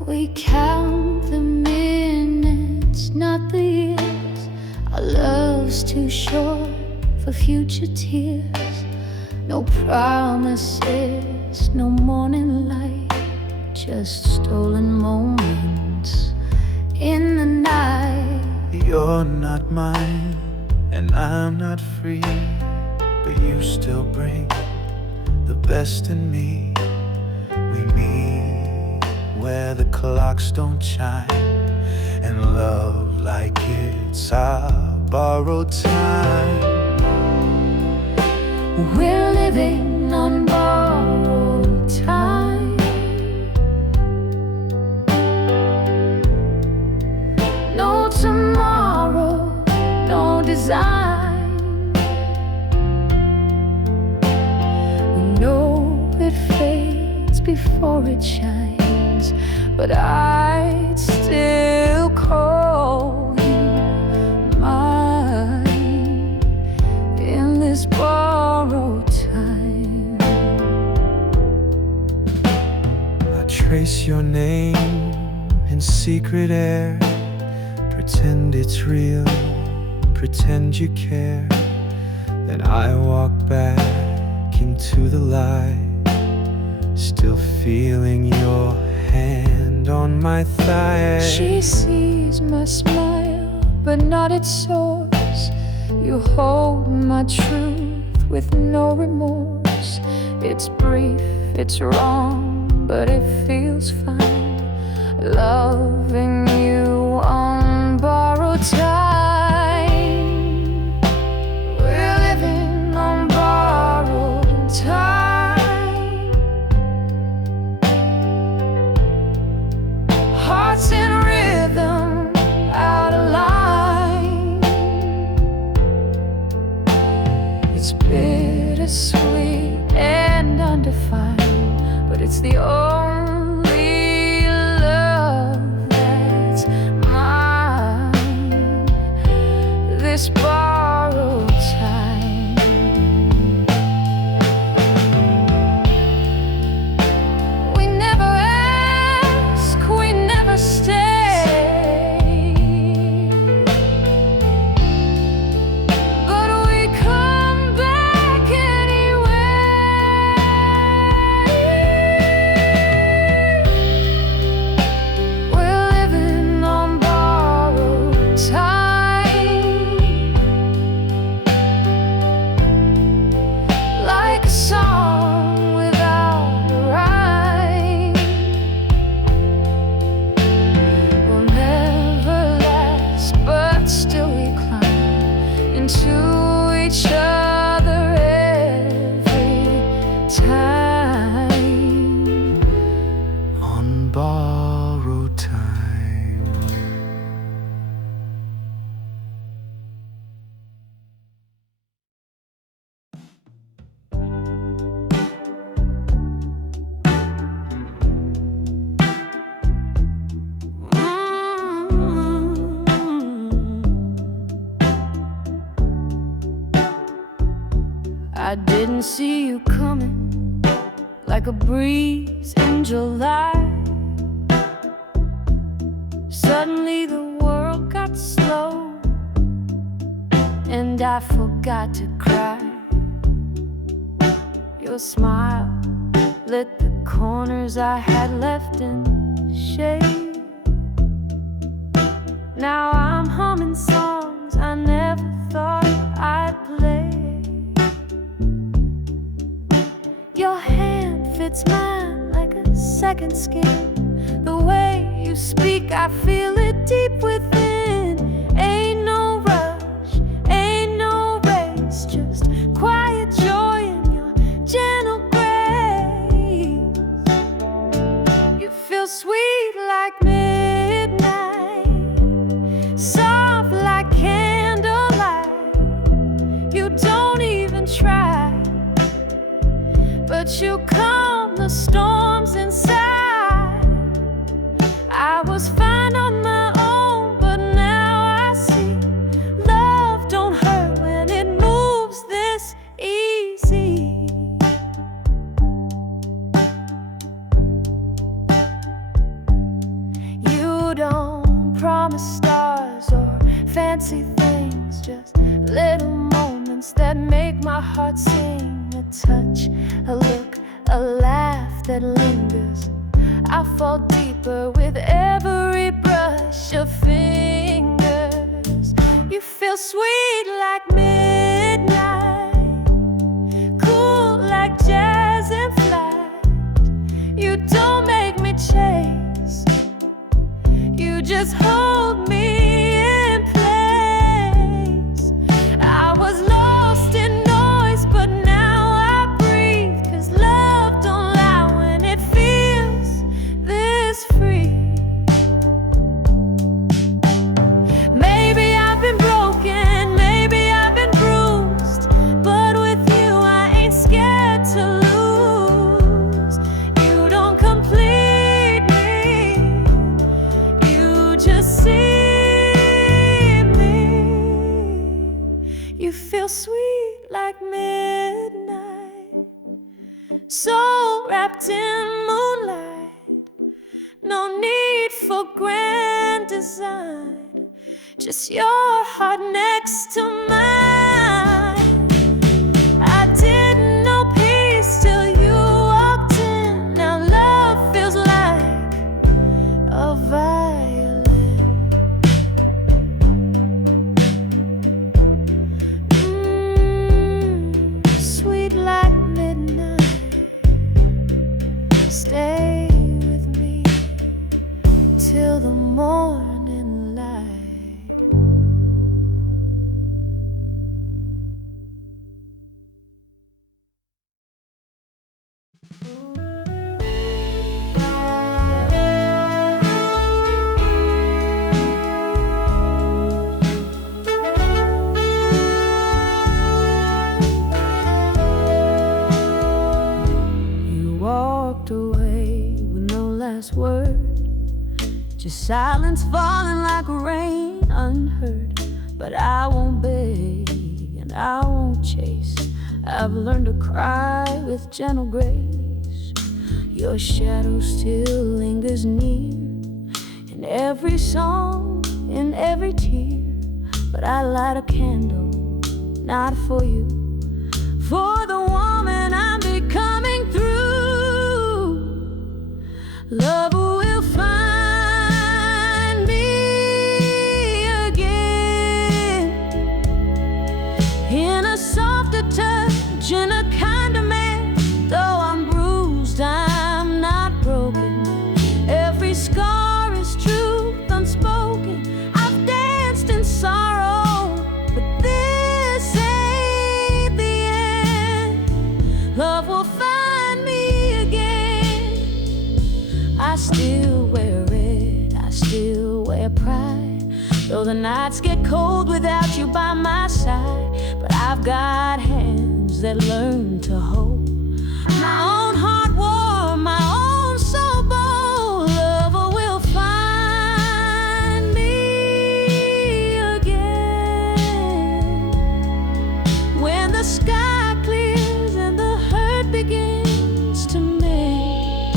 We count the minutes, not the years. Our love's too short for future tears. No promises, no morning light, just stolen moments in the night. You're not mine, and I'm not free, but you still bring the best in me. We meet where the clocks don't chime, and love like it's our borrowed time. We're living on borrowed time. No tomorrow, no design. We know it fades before it shines, but I'd still call you mine in this borrowed time. I trace your name in secret air, pretend it's real, pretend you care. Then I walk back into the light, still feeling your hand on my thigh. She sees my smile, but not its source. You hold my truth with no remorse. It's brief, it's wrong, but it feels fine. Loving you on borrowed time. We're living on borrowed time. Hearts in rhythm, out of line. It's bittersweet and undefined, but it's the only love that's mine. This borrowed time. borrowed time. I didn't see you coming like a breeze in July. Suddenly the world got slow and I forgot to cry. Your smile lit the corners I had left in shade. Now I'm humming songs I never thought I'd play. Your hand fits mine like a second skin. The way you speak, I feel it deep within. Ain't no rush, ain't no race, just quiet joy in your gentle grace. You feel sweet like midnight, soft like candlelight. You don't even try, but you calm the storms inside. I was fine on my own, but now I see love don't hurt when it moves this easy. You don't promise stars or fancy things, just little moments that make my heart sing. A touch, a look, a laugh that lingers. I fall deeper with every brush of fingers. You feel sweet like midnight, cool like jazz in flight. You don't make me chase, you just hold me in place. I was lost in noise, but now I breathe, 'cause love don't lie when it feels this free. Maybe I've been broken, maybe I've been bruised, but with you I ain't scared to lose. You don't complete me, you just see me. You feel sweet like midnight, soul wrapped in moonlight. No need for grand design, just your heart next to mine. I didn't know peace till you walked in. Now love feels like a violin. Sweet like midnight, stay with me till the morning light. You walked away with no last word, just silence falling like rain unheard. But I won't beg and I won't chase. I've learned to cry with gentle grace. Your shadow still lingers near, in every song, in every tear. But I light a candle, not for you, for the woman I'm becoming through. Love will find me again, in a softer touch, in a kinder man. Though I'm bruised, I'm not broken. Every scar is truth unspoken. I've danced in sorrow, but this ain't the end. Love will find me again. I still wear it, I still wear pride. Though the nights get cold without you by my side, but I've got hands that learn to hold my own heart warm, my own soul bold. Lover will find me again when the sky clears and the hurt begins to mend.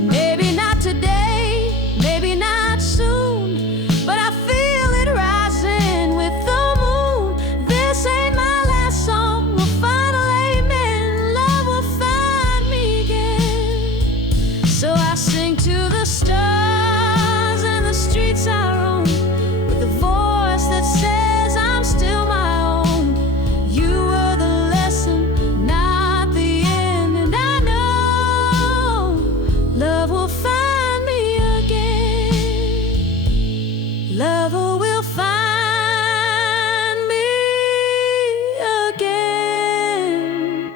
Maybe not today, maybe not soon, but I feel it rising with the moon. This ain't my last song, we'll final amen. Love will find me again. So I sing to the stars and the streets I roam, with a voice that says I'm still my own. You were the lesson, not the end, and I know love will find me again. Love will find me again.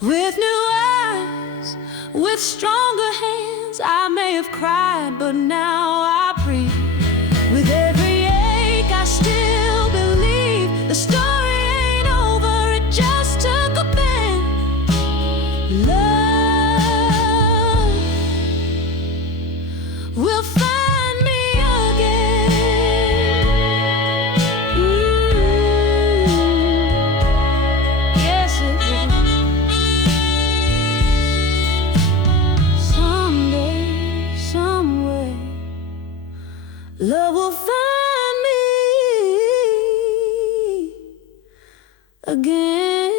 With new eyes, with stronger hands, I may have cried, but now I breathe. With every ache, I still believe the story ain't over, it just took a bend. Love will find me again. Yes, it will. Someday, someway, love will find me again.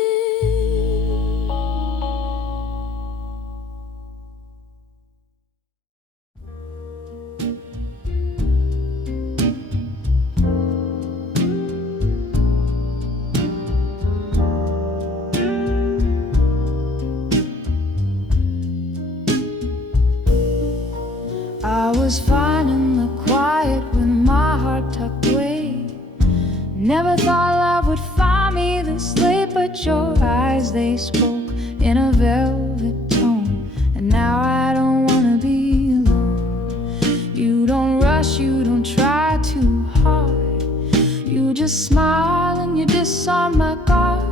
I was fine in the quiet with my heart tucked away. Never thought love would find me this late, but your eyes, they spoke in a velvet tone. And now I don't wanna be alone. You don't rush, you don't try too hard. You just smile and you disarm my guard,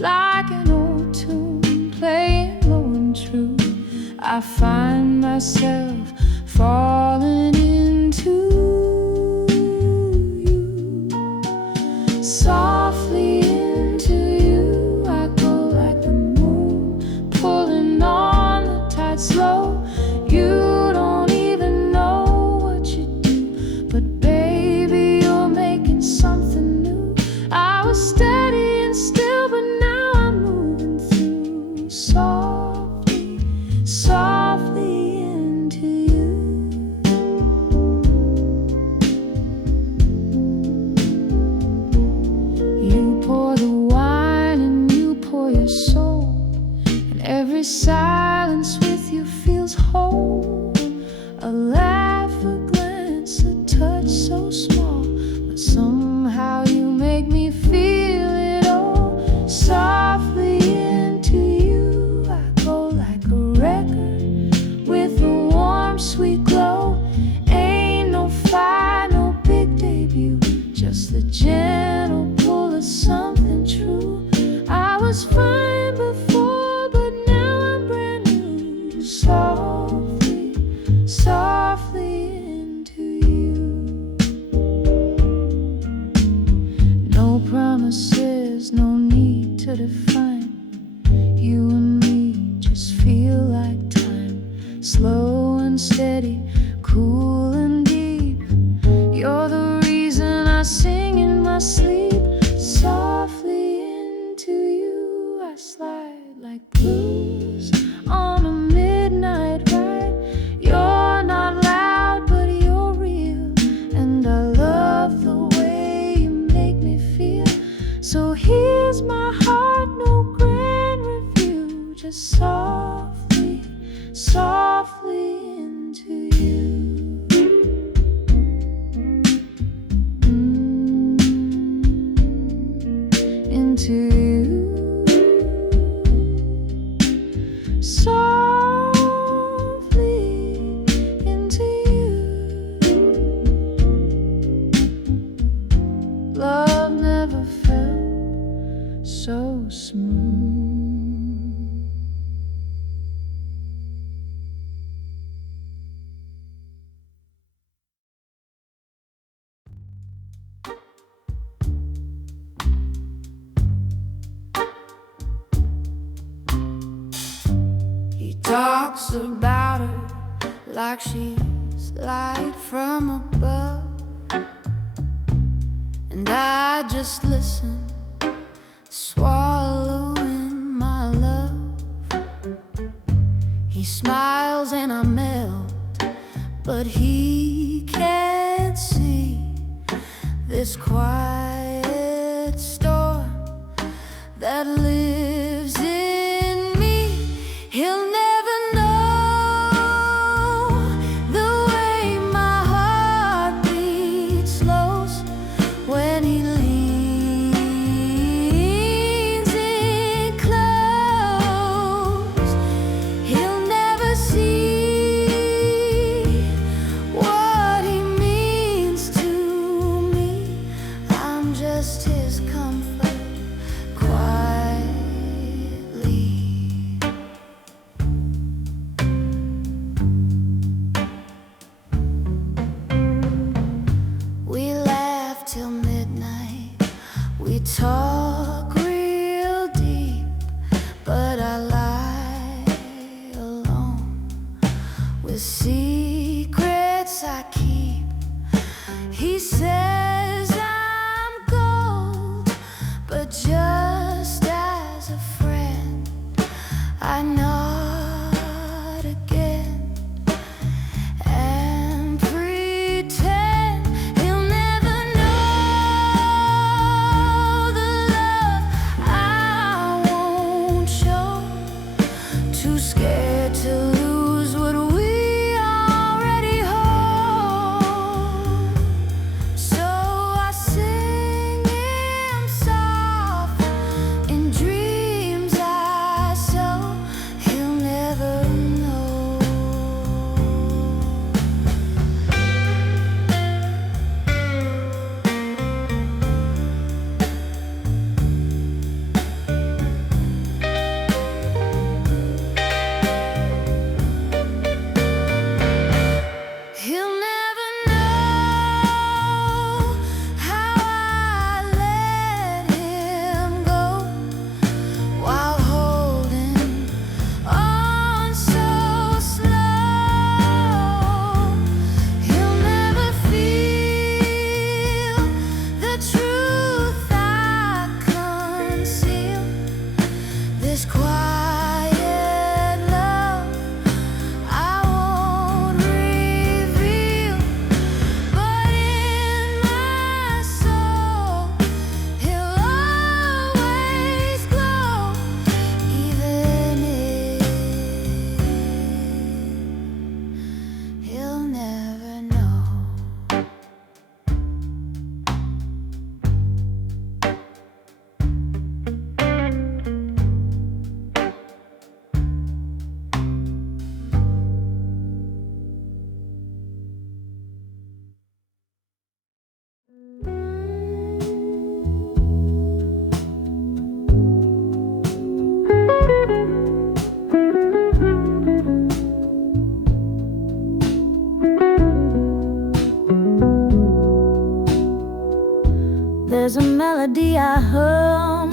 like an old tune playing low and true. I find myself falling into you. Softly into you I go like the moon, pulling on the tide slow. You don't even know what you do, but baby, you're making something new. I was steady and still, but now I'm moving through. Softly, softly into you. You pour the wine and you pour your soul, and every silence with you feels whole. A laugh, a glance, a touch so small, but somehow you make me feel it all. Softly into you I go like a record with a warm, sweet glow. Ain't no fight, no big debut, just the gentle pull of something true. I was fine before, but now I'm brand new. Softly, softly into you. No promises, no need to define. You and me just feel like time, slow and steady, cool and deep. You're the reason I sing in my sleep. Softly into you I slide like blues on a midnight ride. You're not loud, but you're real, and I love the way you make me feel. So here's my heart, no grand review, just softly, softly into you. Into you. Softly talks about her like she's light from above, and I just listen, swallowing my love. He smiles and I melt, but he can't see this quiet storm that lives in me. He'll never know the way my heartbeat slows when he leans in close. He'll never see what he means to me. I'm just his comfort, quietly. We laugh till midnight, we talk real deep, but I lie alone with secrets I keep. He says I'm gold, but just as a friend I nod again and pretend he'll never know the love I won't show. Too scared to lose what we already hold. So I sing him soft in dreams I sow. He'll never know. He'll never know how I let him go while holding on so slow. He'll never feel the truth I conceal, this quiet love I won't reveal. But in my soul he'll always glow, even if he'll never know. There's a melody I hum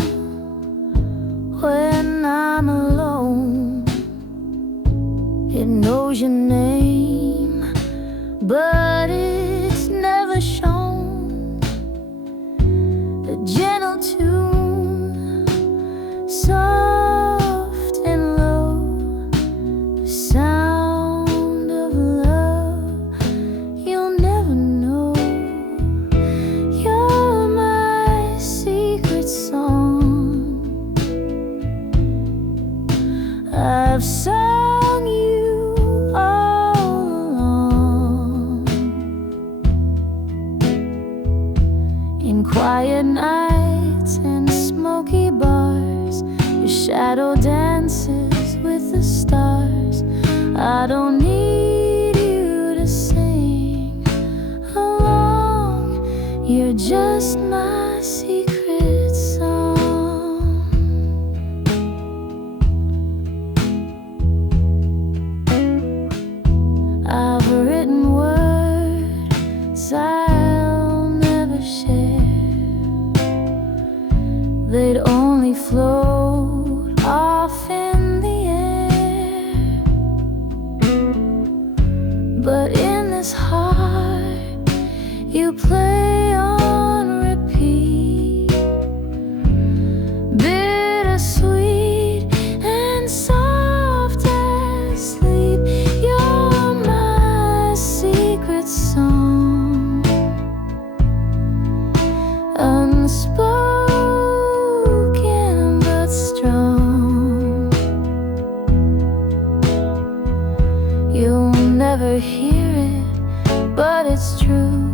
when I'm alone. It knows your name, but it's never shown. A gentle tune, soft and low, the sound of love you'll never know. You're my secret song. I've sung you all along. In quiet nights and smoky bars, your shadow dances with the stars. I don't need you to sing along. You're just my secret song. I've written words I'll never share. They'd only float off in the air. But in this heart you play on repeat, bittersweet and soft as sleep. You're my secret song, unspoken but strong. You'll never hear it, but it's true.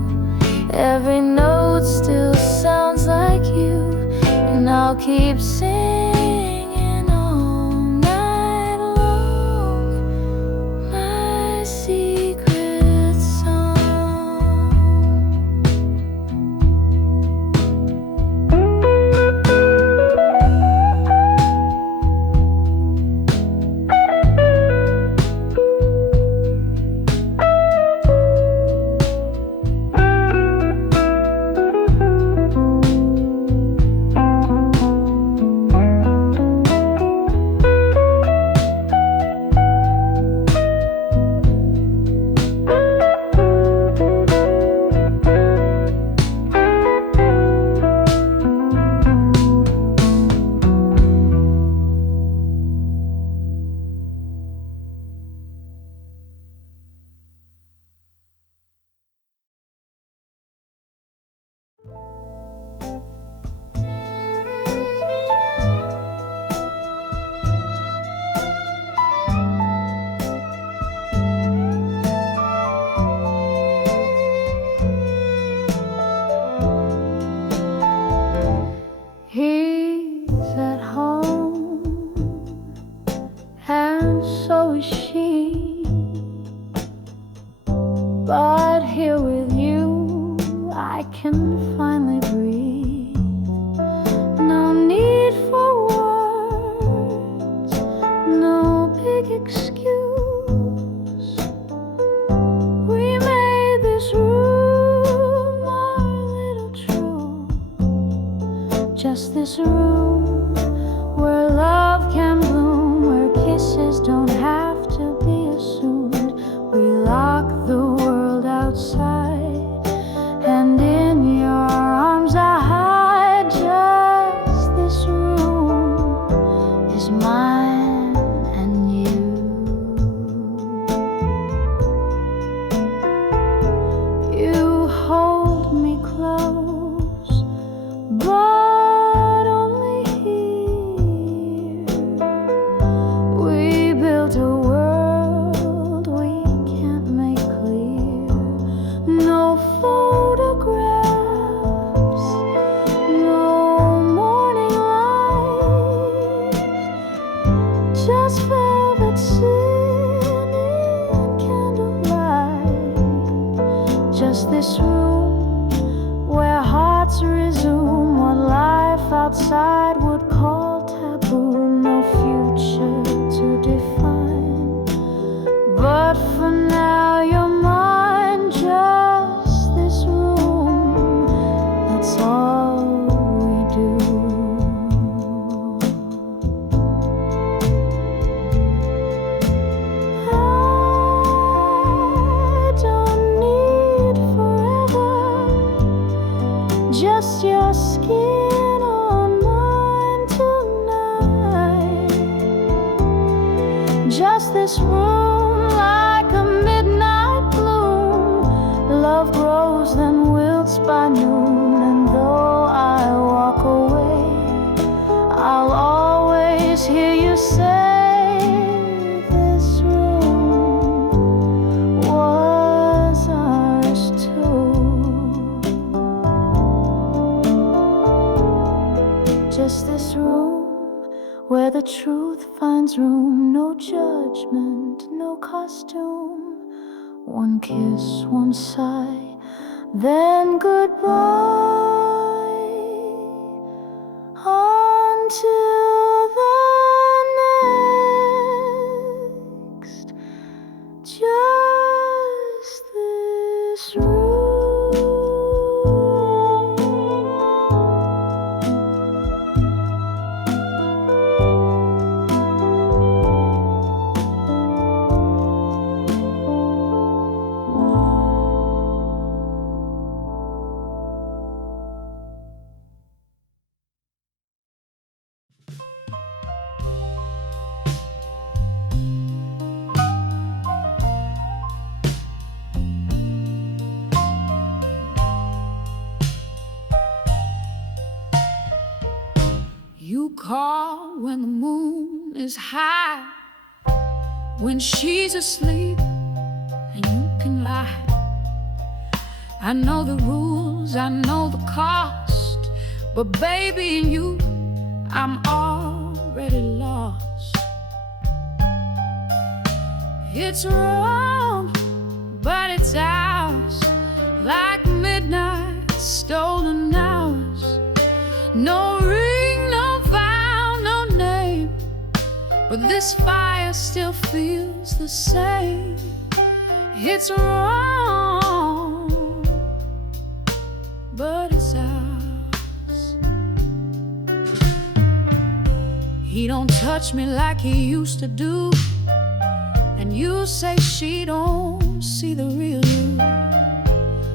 Every note still sounds like you, and I'll keep singing all night long, my secret song. He's at home, and so is she. But here with you, I can finally breathe. No need for words, no big excuse. We made this room our little truth. Just this room where love can bloom, where kisses don't have to be assumed. We lock the world outside, and in your arms I hide. Just this room is mine and you. You hold me close, but only here. We built a world we can't make clear. No photographs, no morning light, just velvet sin in candlelight. Just this room where hearts resume what life outside would call taboo. No future to define, but for now you're mine. Just this room, that's all we do. I don't need forever, just your skin on mine tonight. Just this room like a midnight bloom. Love grows then wilts by noon, and though I walk away, I'll always hear you say, this room was ours too. Just this room where the truth finds room. No judgment, no costume. One kiss, one sigh, then goodbye. Until the next. Just this room. call when the moon is high, when she's asleep and you can lie. I know the rules, I know the cost, but baby, in you, I'm already lost. It's wrong, but it's ours, like midnight stolen hours. No ring, no vow, no name, but this fire still feels the same. It's wrong, but it's ours. He don't touch me like he used to do, and you say she don't see the real you.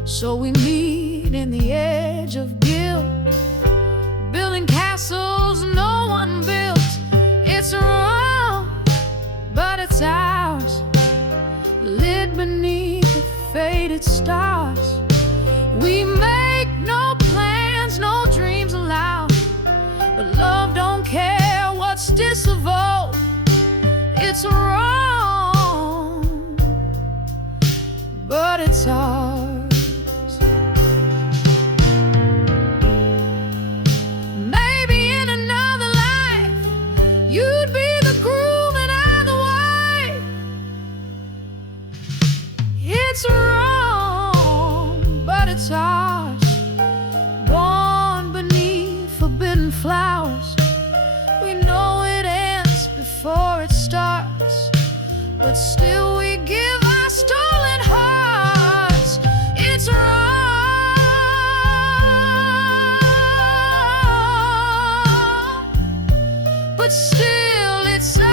So we meet in the edge of guilt, building castles no one built. It's wrong, but it's ours, lit beneath the faded stars. We make no plans, no dreams allowed, but love don't care what's disavowed. It's wrong, but it's ours. Maybe in another life you'd be the groom and I the wife. It's wrong, but it's ours. Born beneath forbidden flowers, we know it ends before it starts, but still we give our stolen hearts. It's wrong, but still it's ours.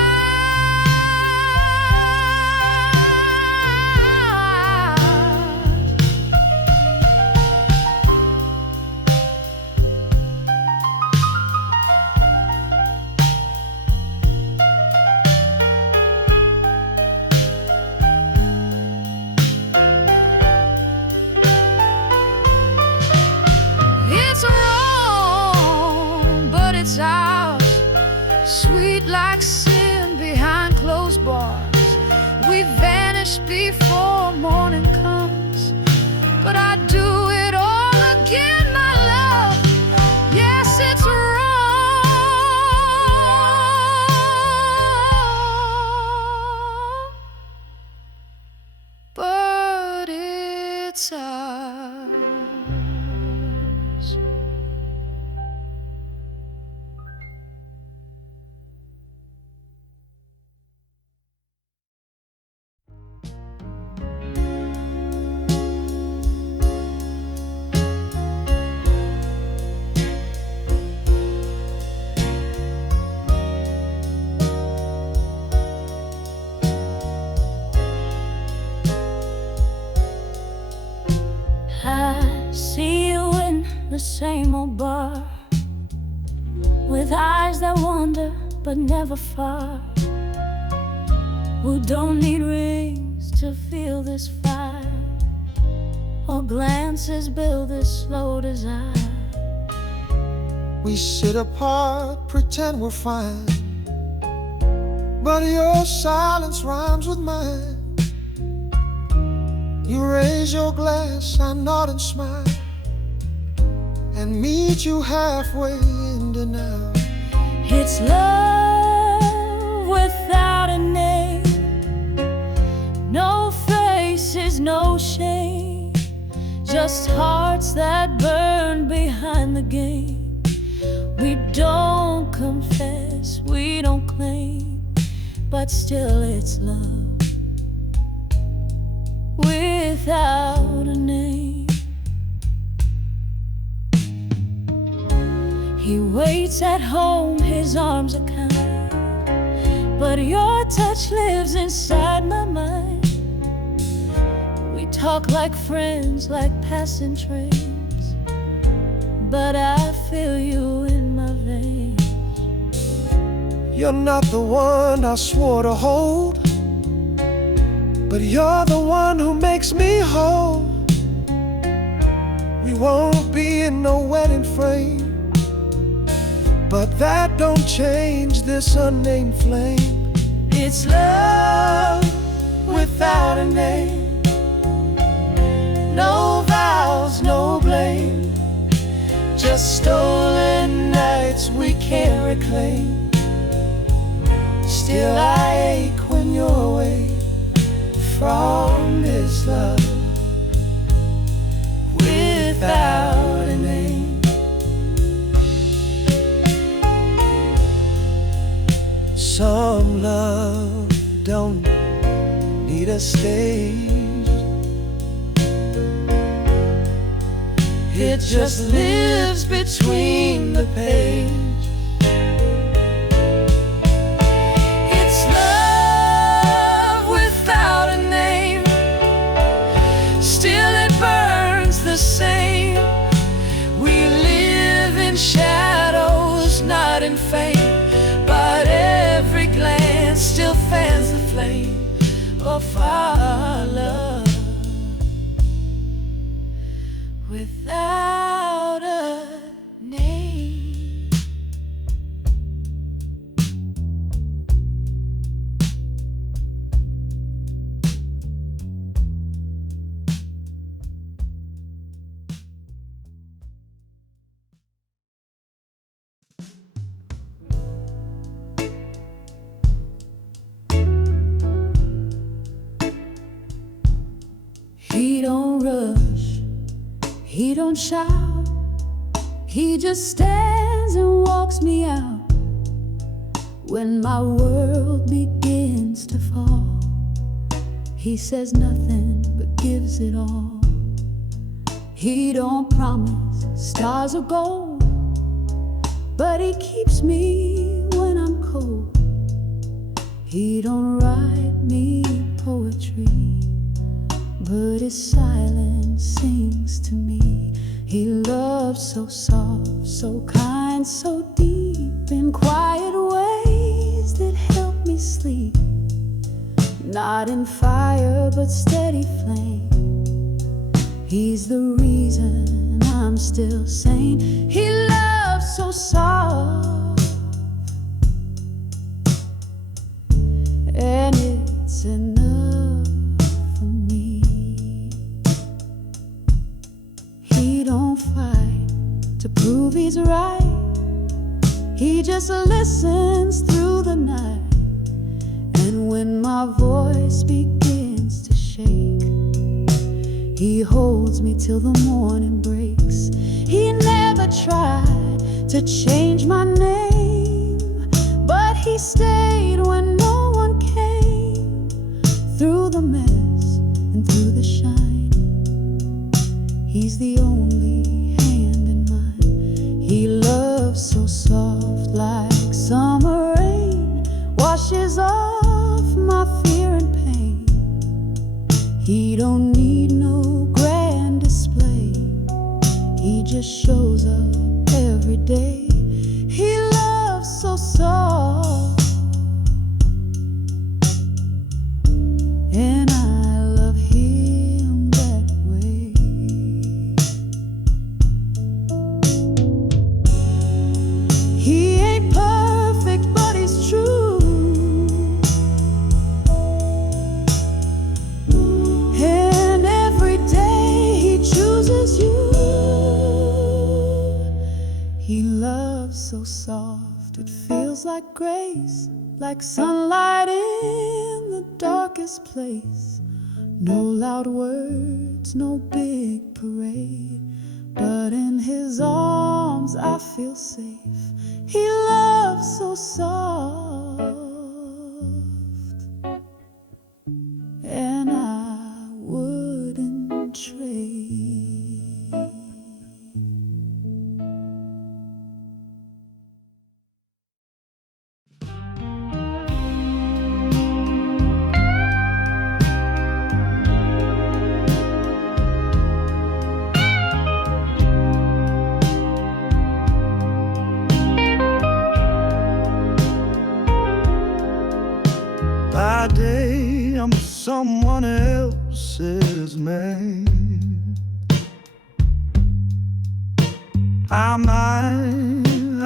It's wrong, but it's ours. Sweet like sin behind closed bars, we vanish before morning comes. But I do it all again, my love. Yes, it's wrong, but it's ours. I see you in the same old bar, with eyes that wander but never far, who don't need rings to feel this fire, or glances build this slow desire. We sit apart, pretend we're fine, but your silence rhymes with mine. You raise your glass, I nod and smile, and meet you halfway in denial. It's love without a name, no faces, no shame, just hearts that burn behind the game. We don't confess, we don't claim, but still it's love without a name. He waits at home, his arms are kind, but your touch lives inside my mind. We talk like friends, like passing trains, but I feel you in my veins. You're not the one I swore to hold, but you're the one who makes me whole. We won't be in no wedding frame, but that don't change this unnamed flame. It's love without a name. No vows, no blame, just stolen nights we can't reclaim. Still I ache when you're away from this love without a name. Some love don't need a stage, it just lives between the pages. It's love without a name, still it burns the same. We live in shadows, not in fame, but every glance still fans the flame of our love without a name. He don't rush, he don't shout, he just stands and walks me out when my world begins to fall. He says nothing but gives it all. He don't promise stars of gold, but he keeps me when I'm cold. He don't write me poetry, but his silence sings to me. He loves so soft, so kind, so deep, in quiet ways that help me sleep. Not in fire, but steady flame. He's the reason I'm still sane. He loves so soft, and it's enough for me. He don't fight to prove he's right, he just listens through the night. And when my voice begins to shake, he holds me till the morning breaks. He never tried to change my name, but he stayed when no one came. Through the mess and through the shine, he's the only hand in mine. He loves so soft, like summer rain washes off my fear and pain. He don't need no grand display, he just shows up every day. He loves so soft, and I love him that way. He ain't perfect, but he's true, and every day he chooses you. He loves so soft, it feels like grace, like sunlight in the darkest place. No loud words, no big parade, but in his arms I feel safe. He loves so soft, and I wouldn't trade. By day I'm someone else's man.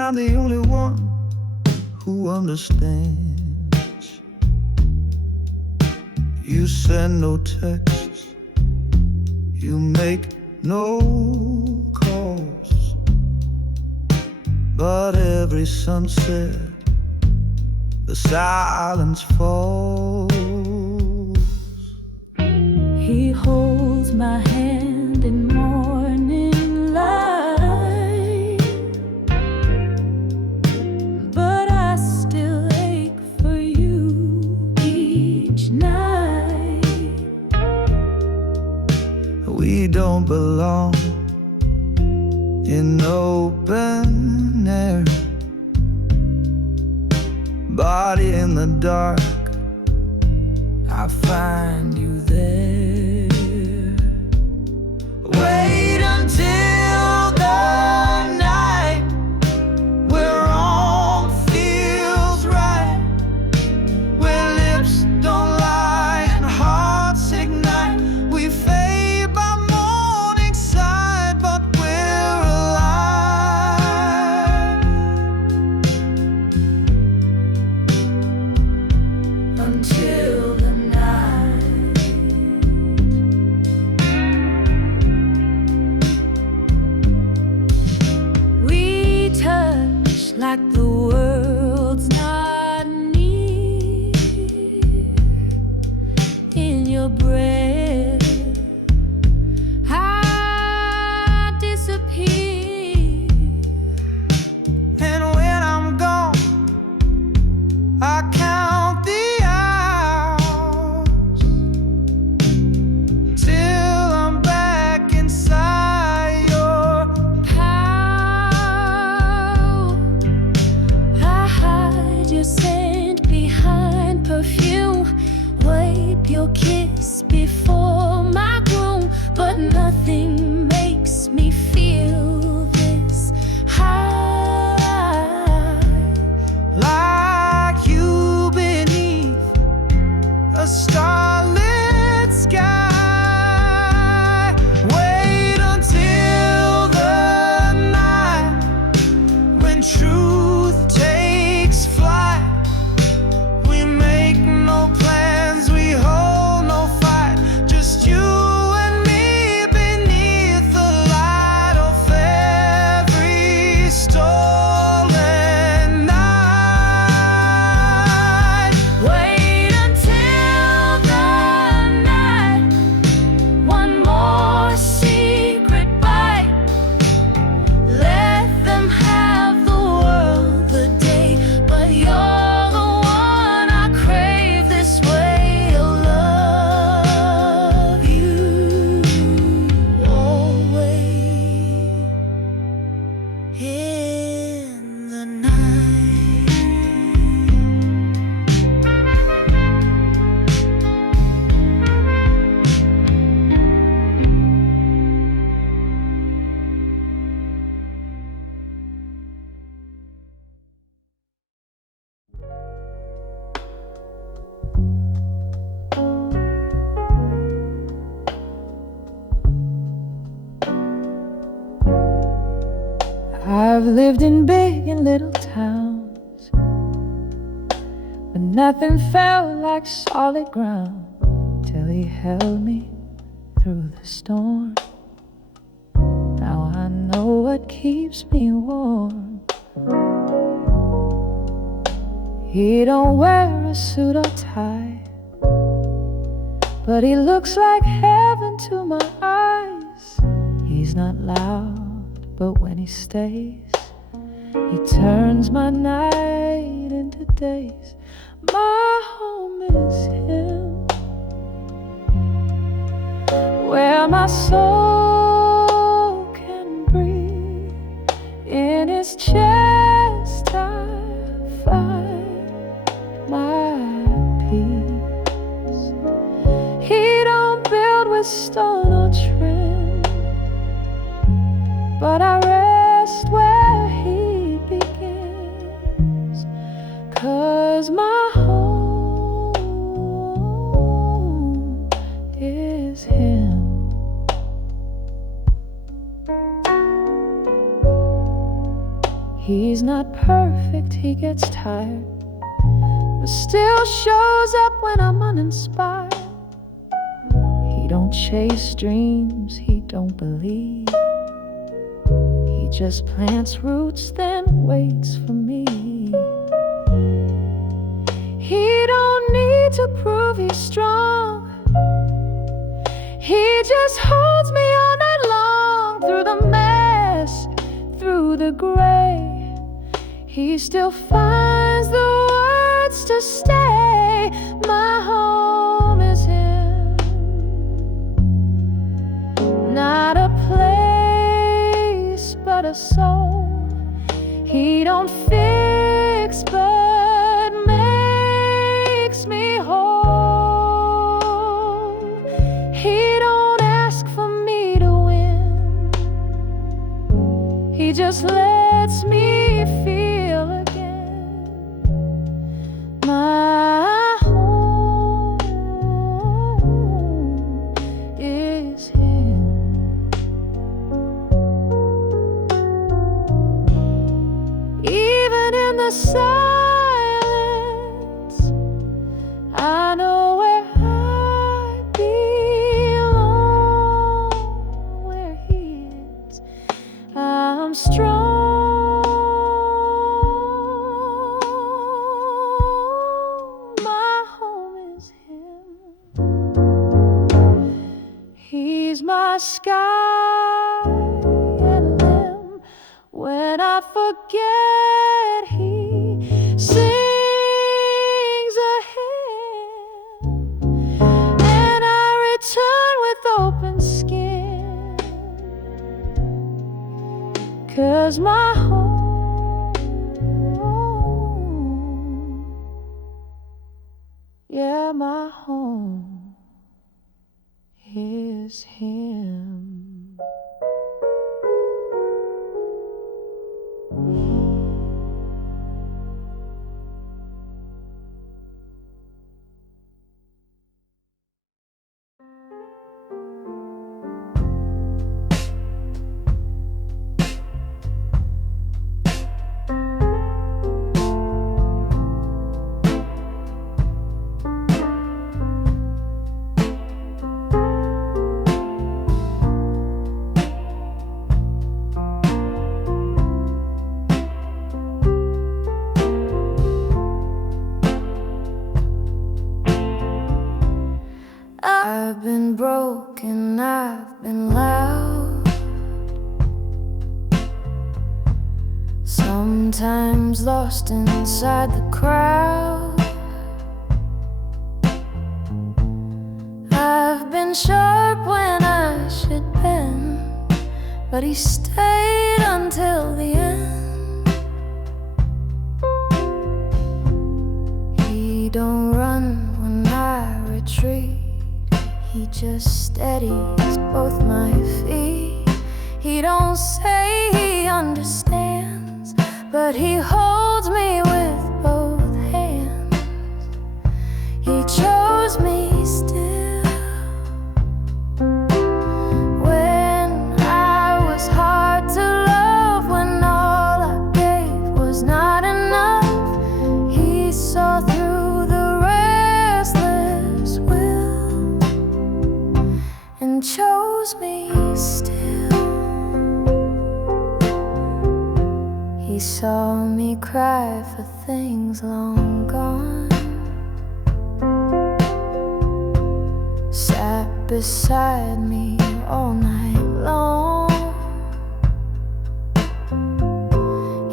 I'm the only one who understands. You send no texts, you make no calls, but every sunset the silence falls. He holds my hand in morning light, but I still ache for you each night. We don't belong in open air, body in the dark, I find you there. Wait until the night where all feels right, where lips don't lie and hearts ignite. We fade by morning side, but we're alive. Until the night we touch like the world's not near. In your breath I disappear, And when I'm gone, I count the hours till I'm back inside your power. I hide your scent behind perfume, wipe your kiss before my groom, but nothing makes me feel this high. like you beneath a starlit sky. Wait until the night when truth takes flight. We make no plans, we hold no fight, just you and me beneath the light of every stolen night. Wait until the night, one more secret bite. Let them have the world the day, but you're the one I crave this way. I'll love you always in the night. I've lived in big and little towns, but nothing felt like solid ground till he held me through the storm. Now I know what keeps me warm. He don't wear a suit or tie, but he looks like heaven to my eyes. He's not loud, but when he stays, he turns my night into days. My home is him, where my soul can breathe. In his chest I find my peace. He don't build with stone or trim, but I rest where he begins. 'Cause my home is him. He he's not perfect, he gets tired, but still shows up when I'm uninspired. He don't chase dreams, he don't believe. He just plants roots, then waits for me. He don't need to prove he's strong. He just holds me all night long, through the mess, through the gray. He still finds the words to stay. My home is him, not a place but a soul. He don't fix but makes me whole. He don't ask for me to win, he just lets me feel again. My home is him. Even in the silence, I know where I belong. Where he is, I'm strong. My home is him. He's my sky and limb. When I forget, he sings a hymn, and I return with open skin. 'Cause my home, yeah, my home is him. I've been broken, I've been loud, sometimes lost inside the crowd. I've been sharp when I should bend, but he stayed until the end. He don't run when I retreat, he just steadies both my feet. He don't say he understands, but he holds me with both hands. He chose me still when I was hard to love, when all I gave was not enough. He saw through the restless will and chose me still. He saw me cry for things long gone, sat beside me all night long.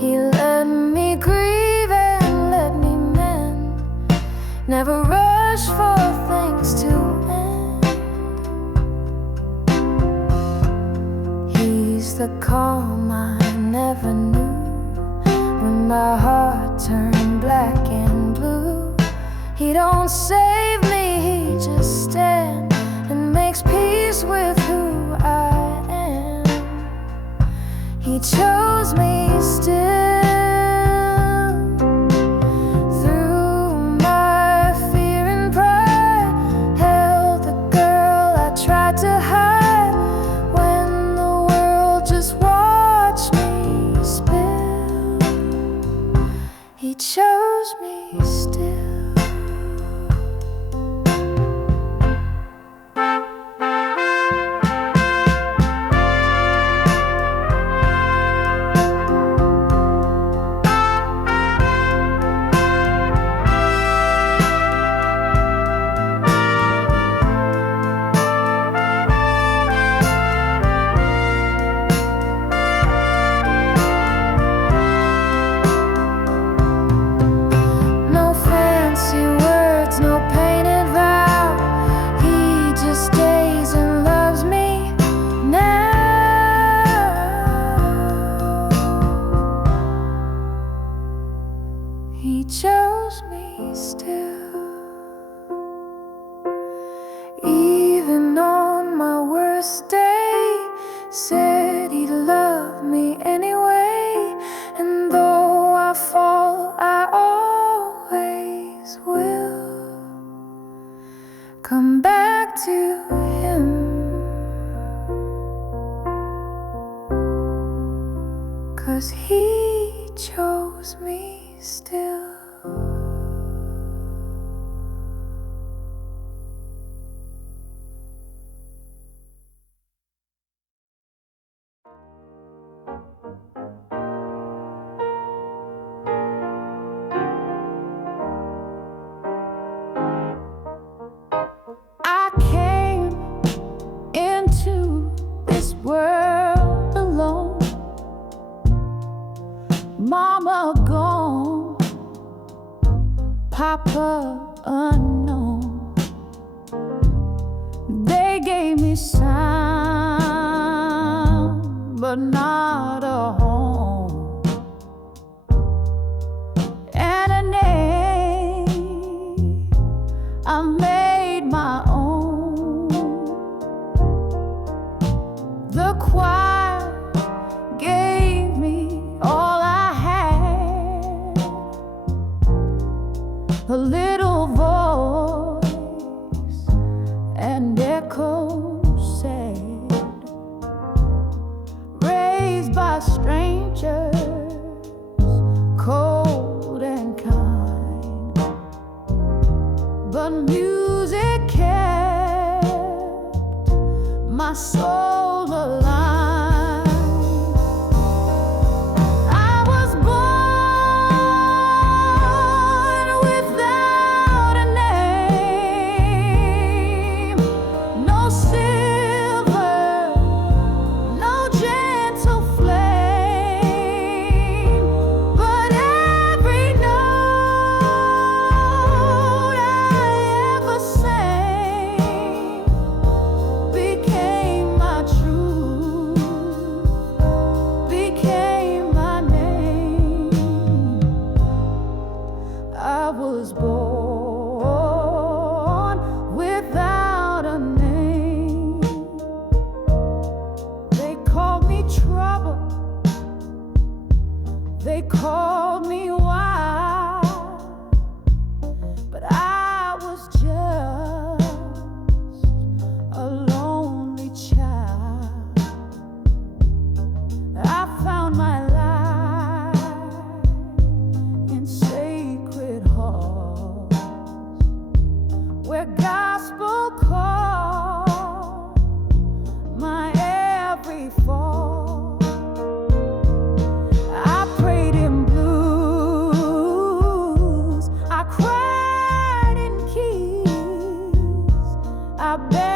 He let me grieve and let me mend, never rush for things to end. He's the calm I never knew, when my heart turned black and blue. He don't save me, he just stands and makes peace with who I am. He chose me still. Through my fear and pride, held the girl I tried to hide, when the world just watched me spill. back to him, 'cause he chose me still. I came into this world alone, Mama gone, Papa unknown. They gave me sound, but not a home, and a name I made my own. The choir gave me all I had, a little voice and echo sad, raised by strangers, cold and kind, but music kept my soul alive. I was born without a name, no silver, no gentle flame, but every note I ever sang became my truth, became my name. I was born without a name. They called me trouble, they called me wild, but I was just a lonely child. I found my life in sacred halls, where gospel called my every fall. I prayed in blues, I cried in keys, I begged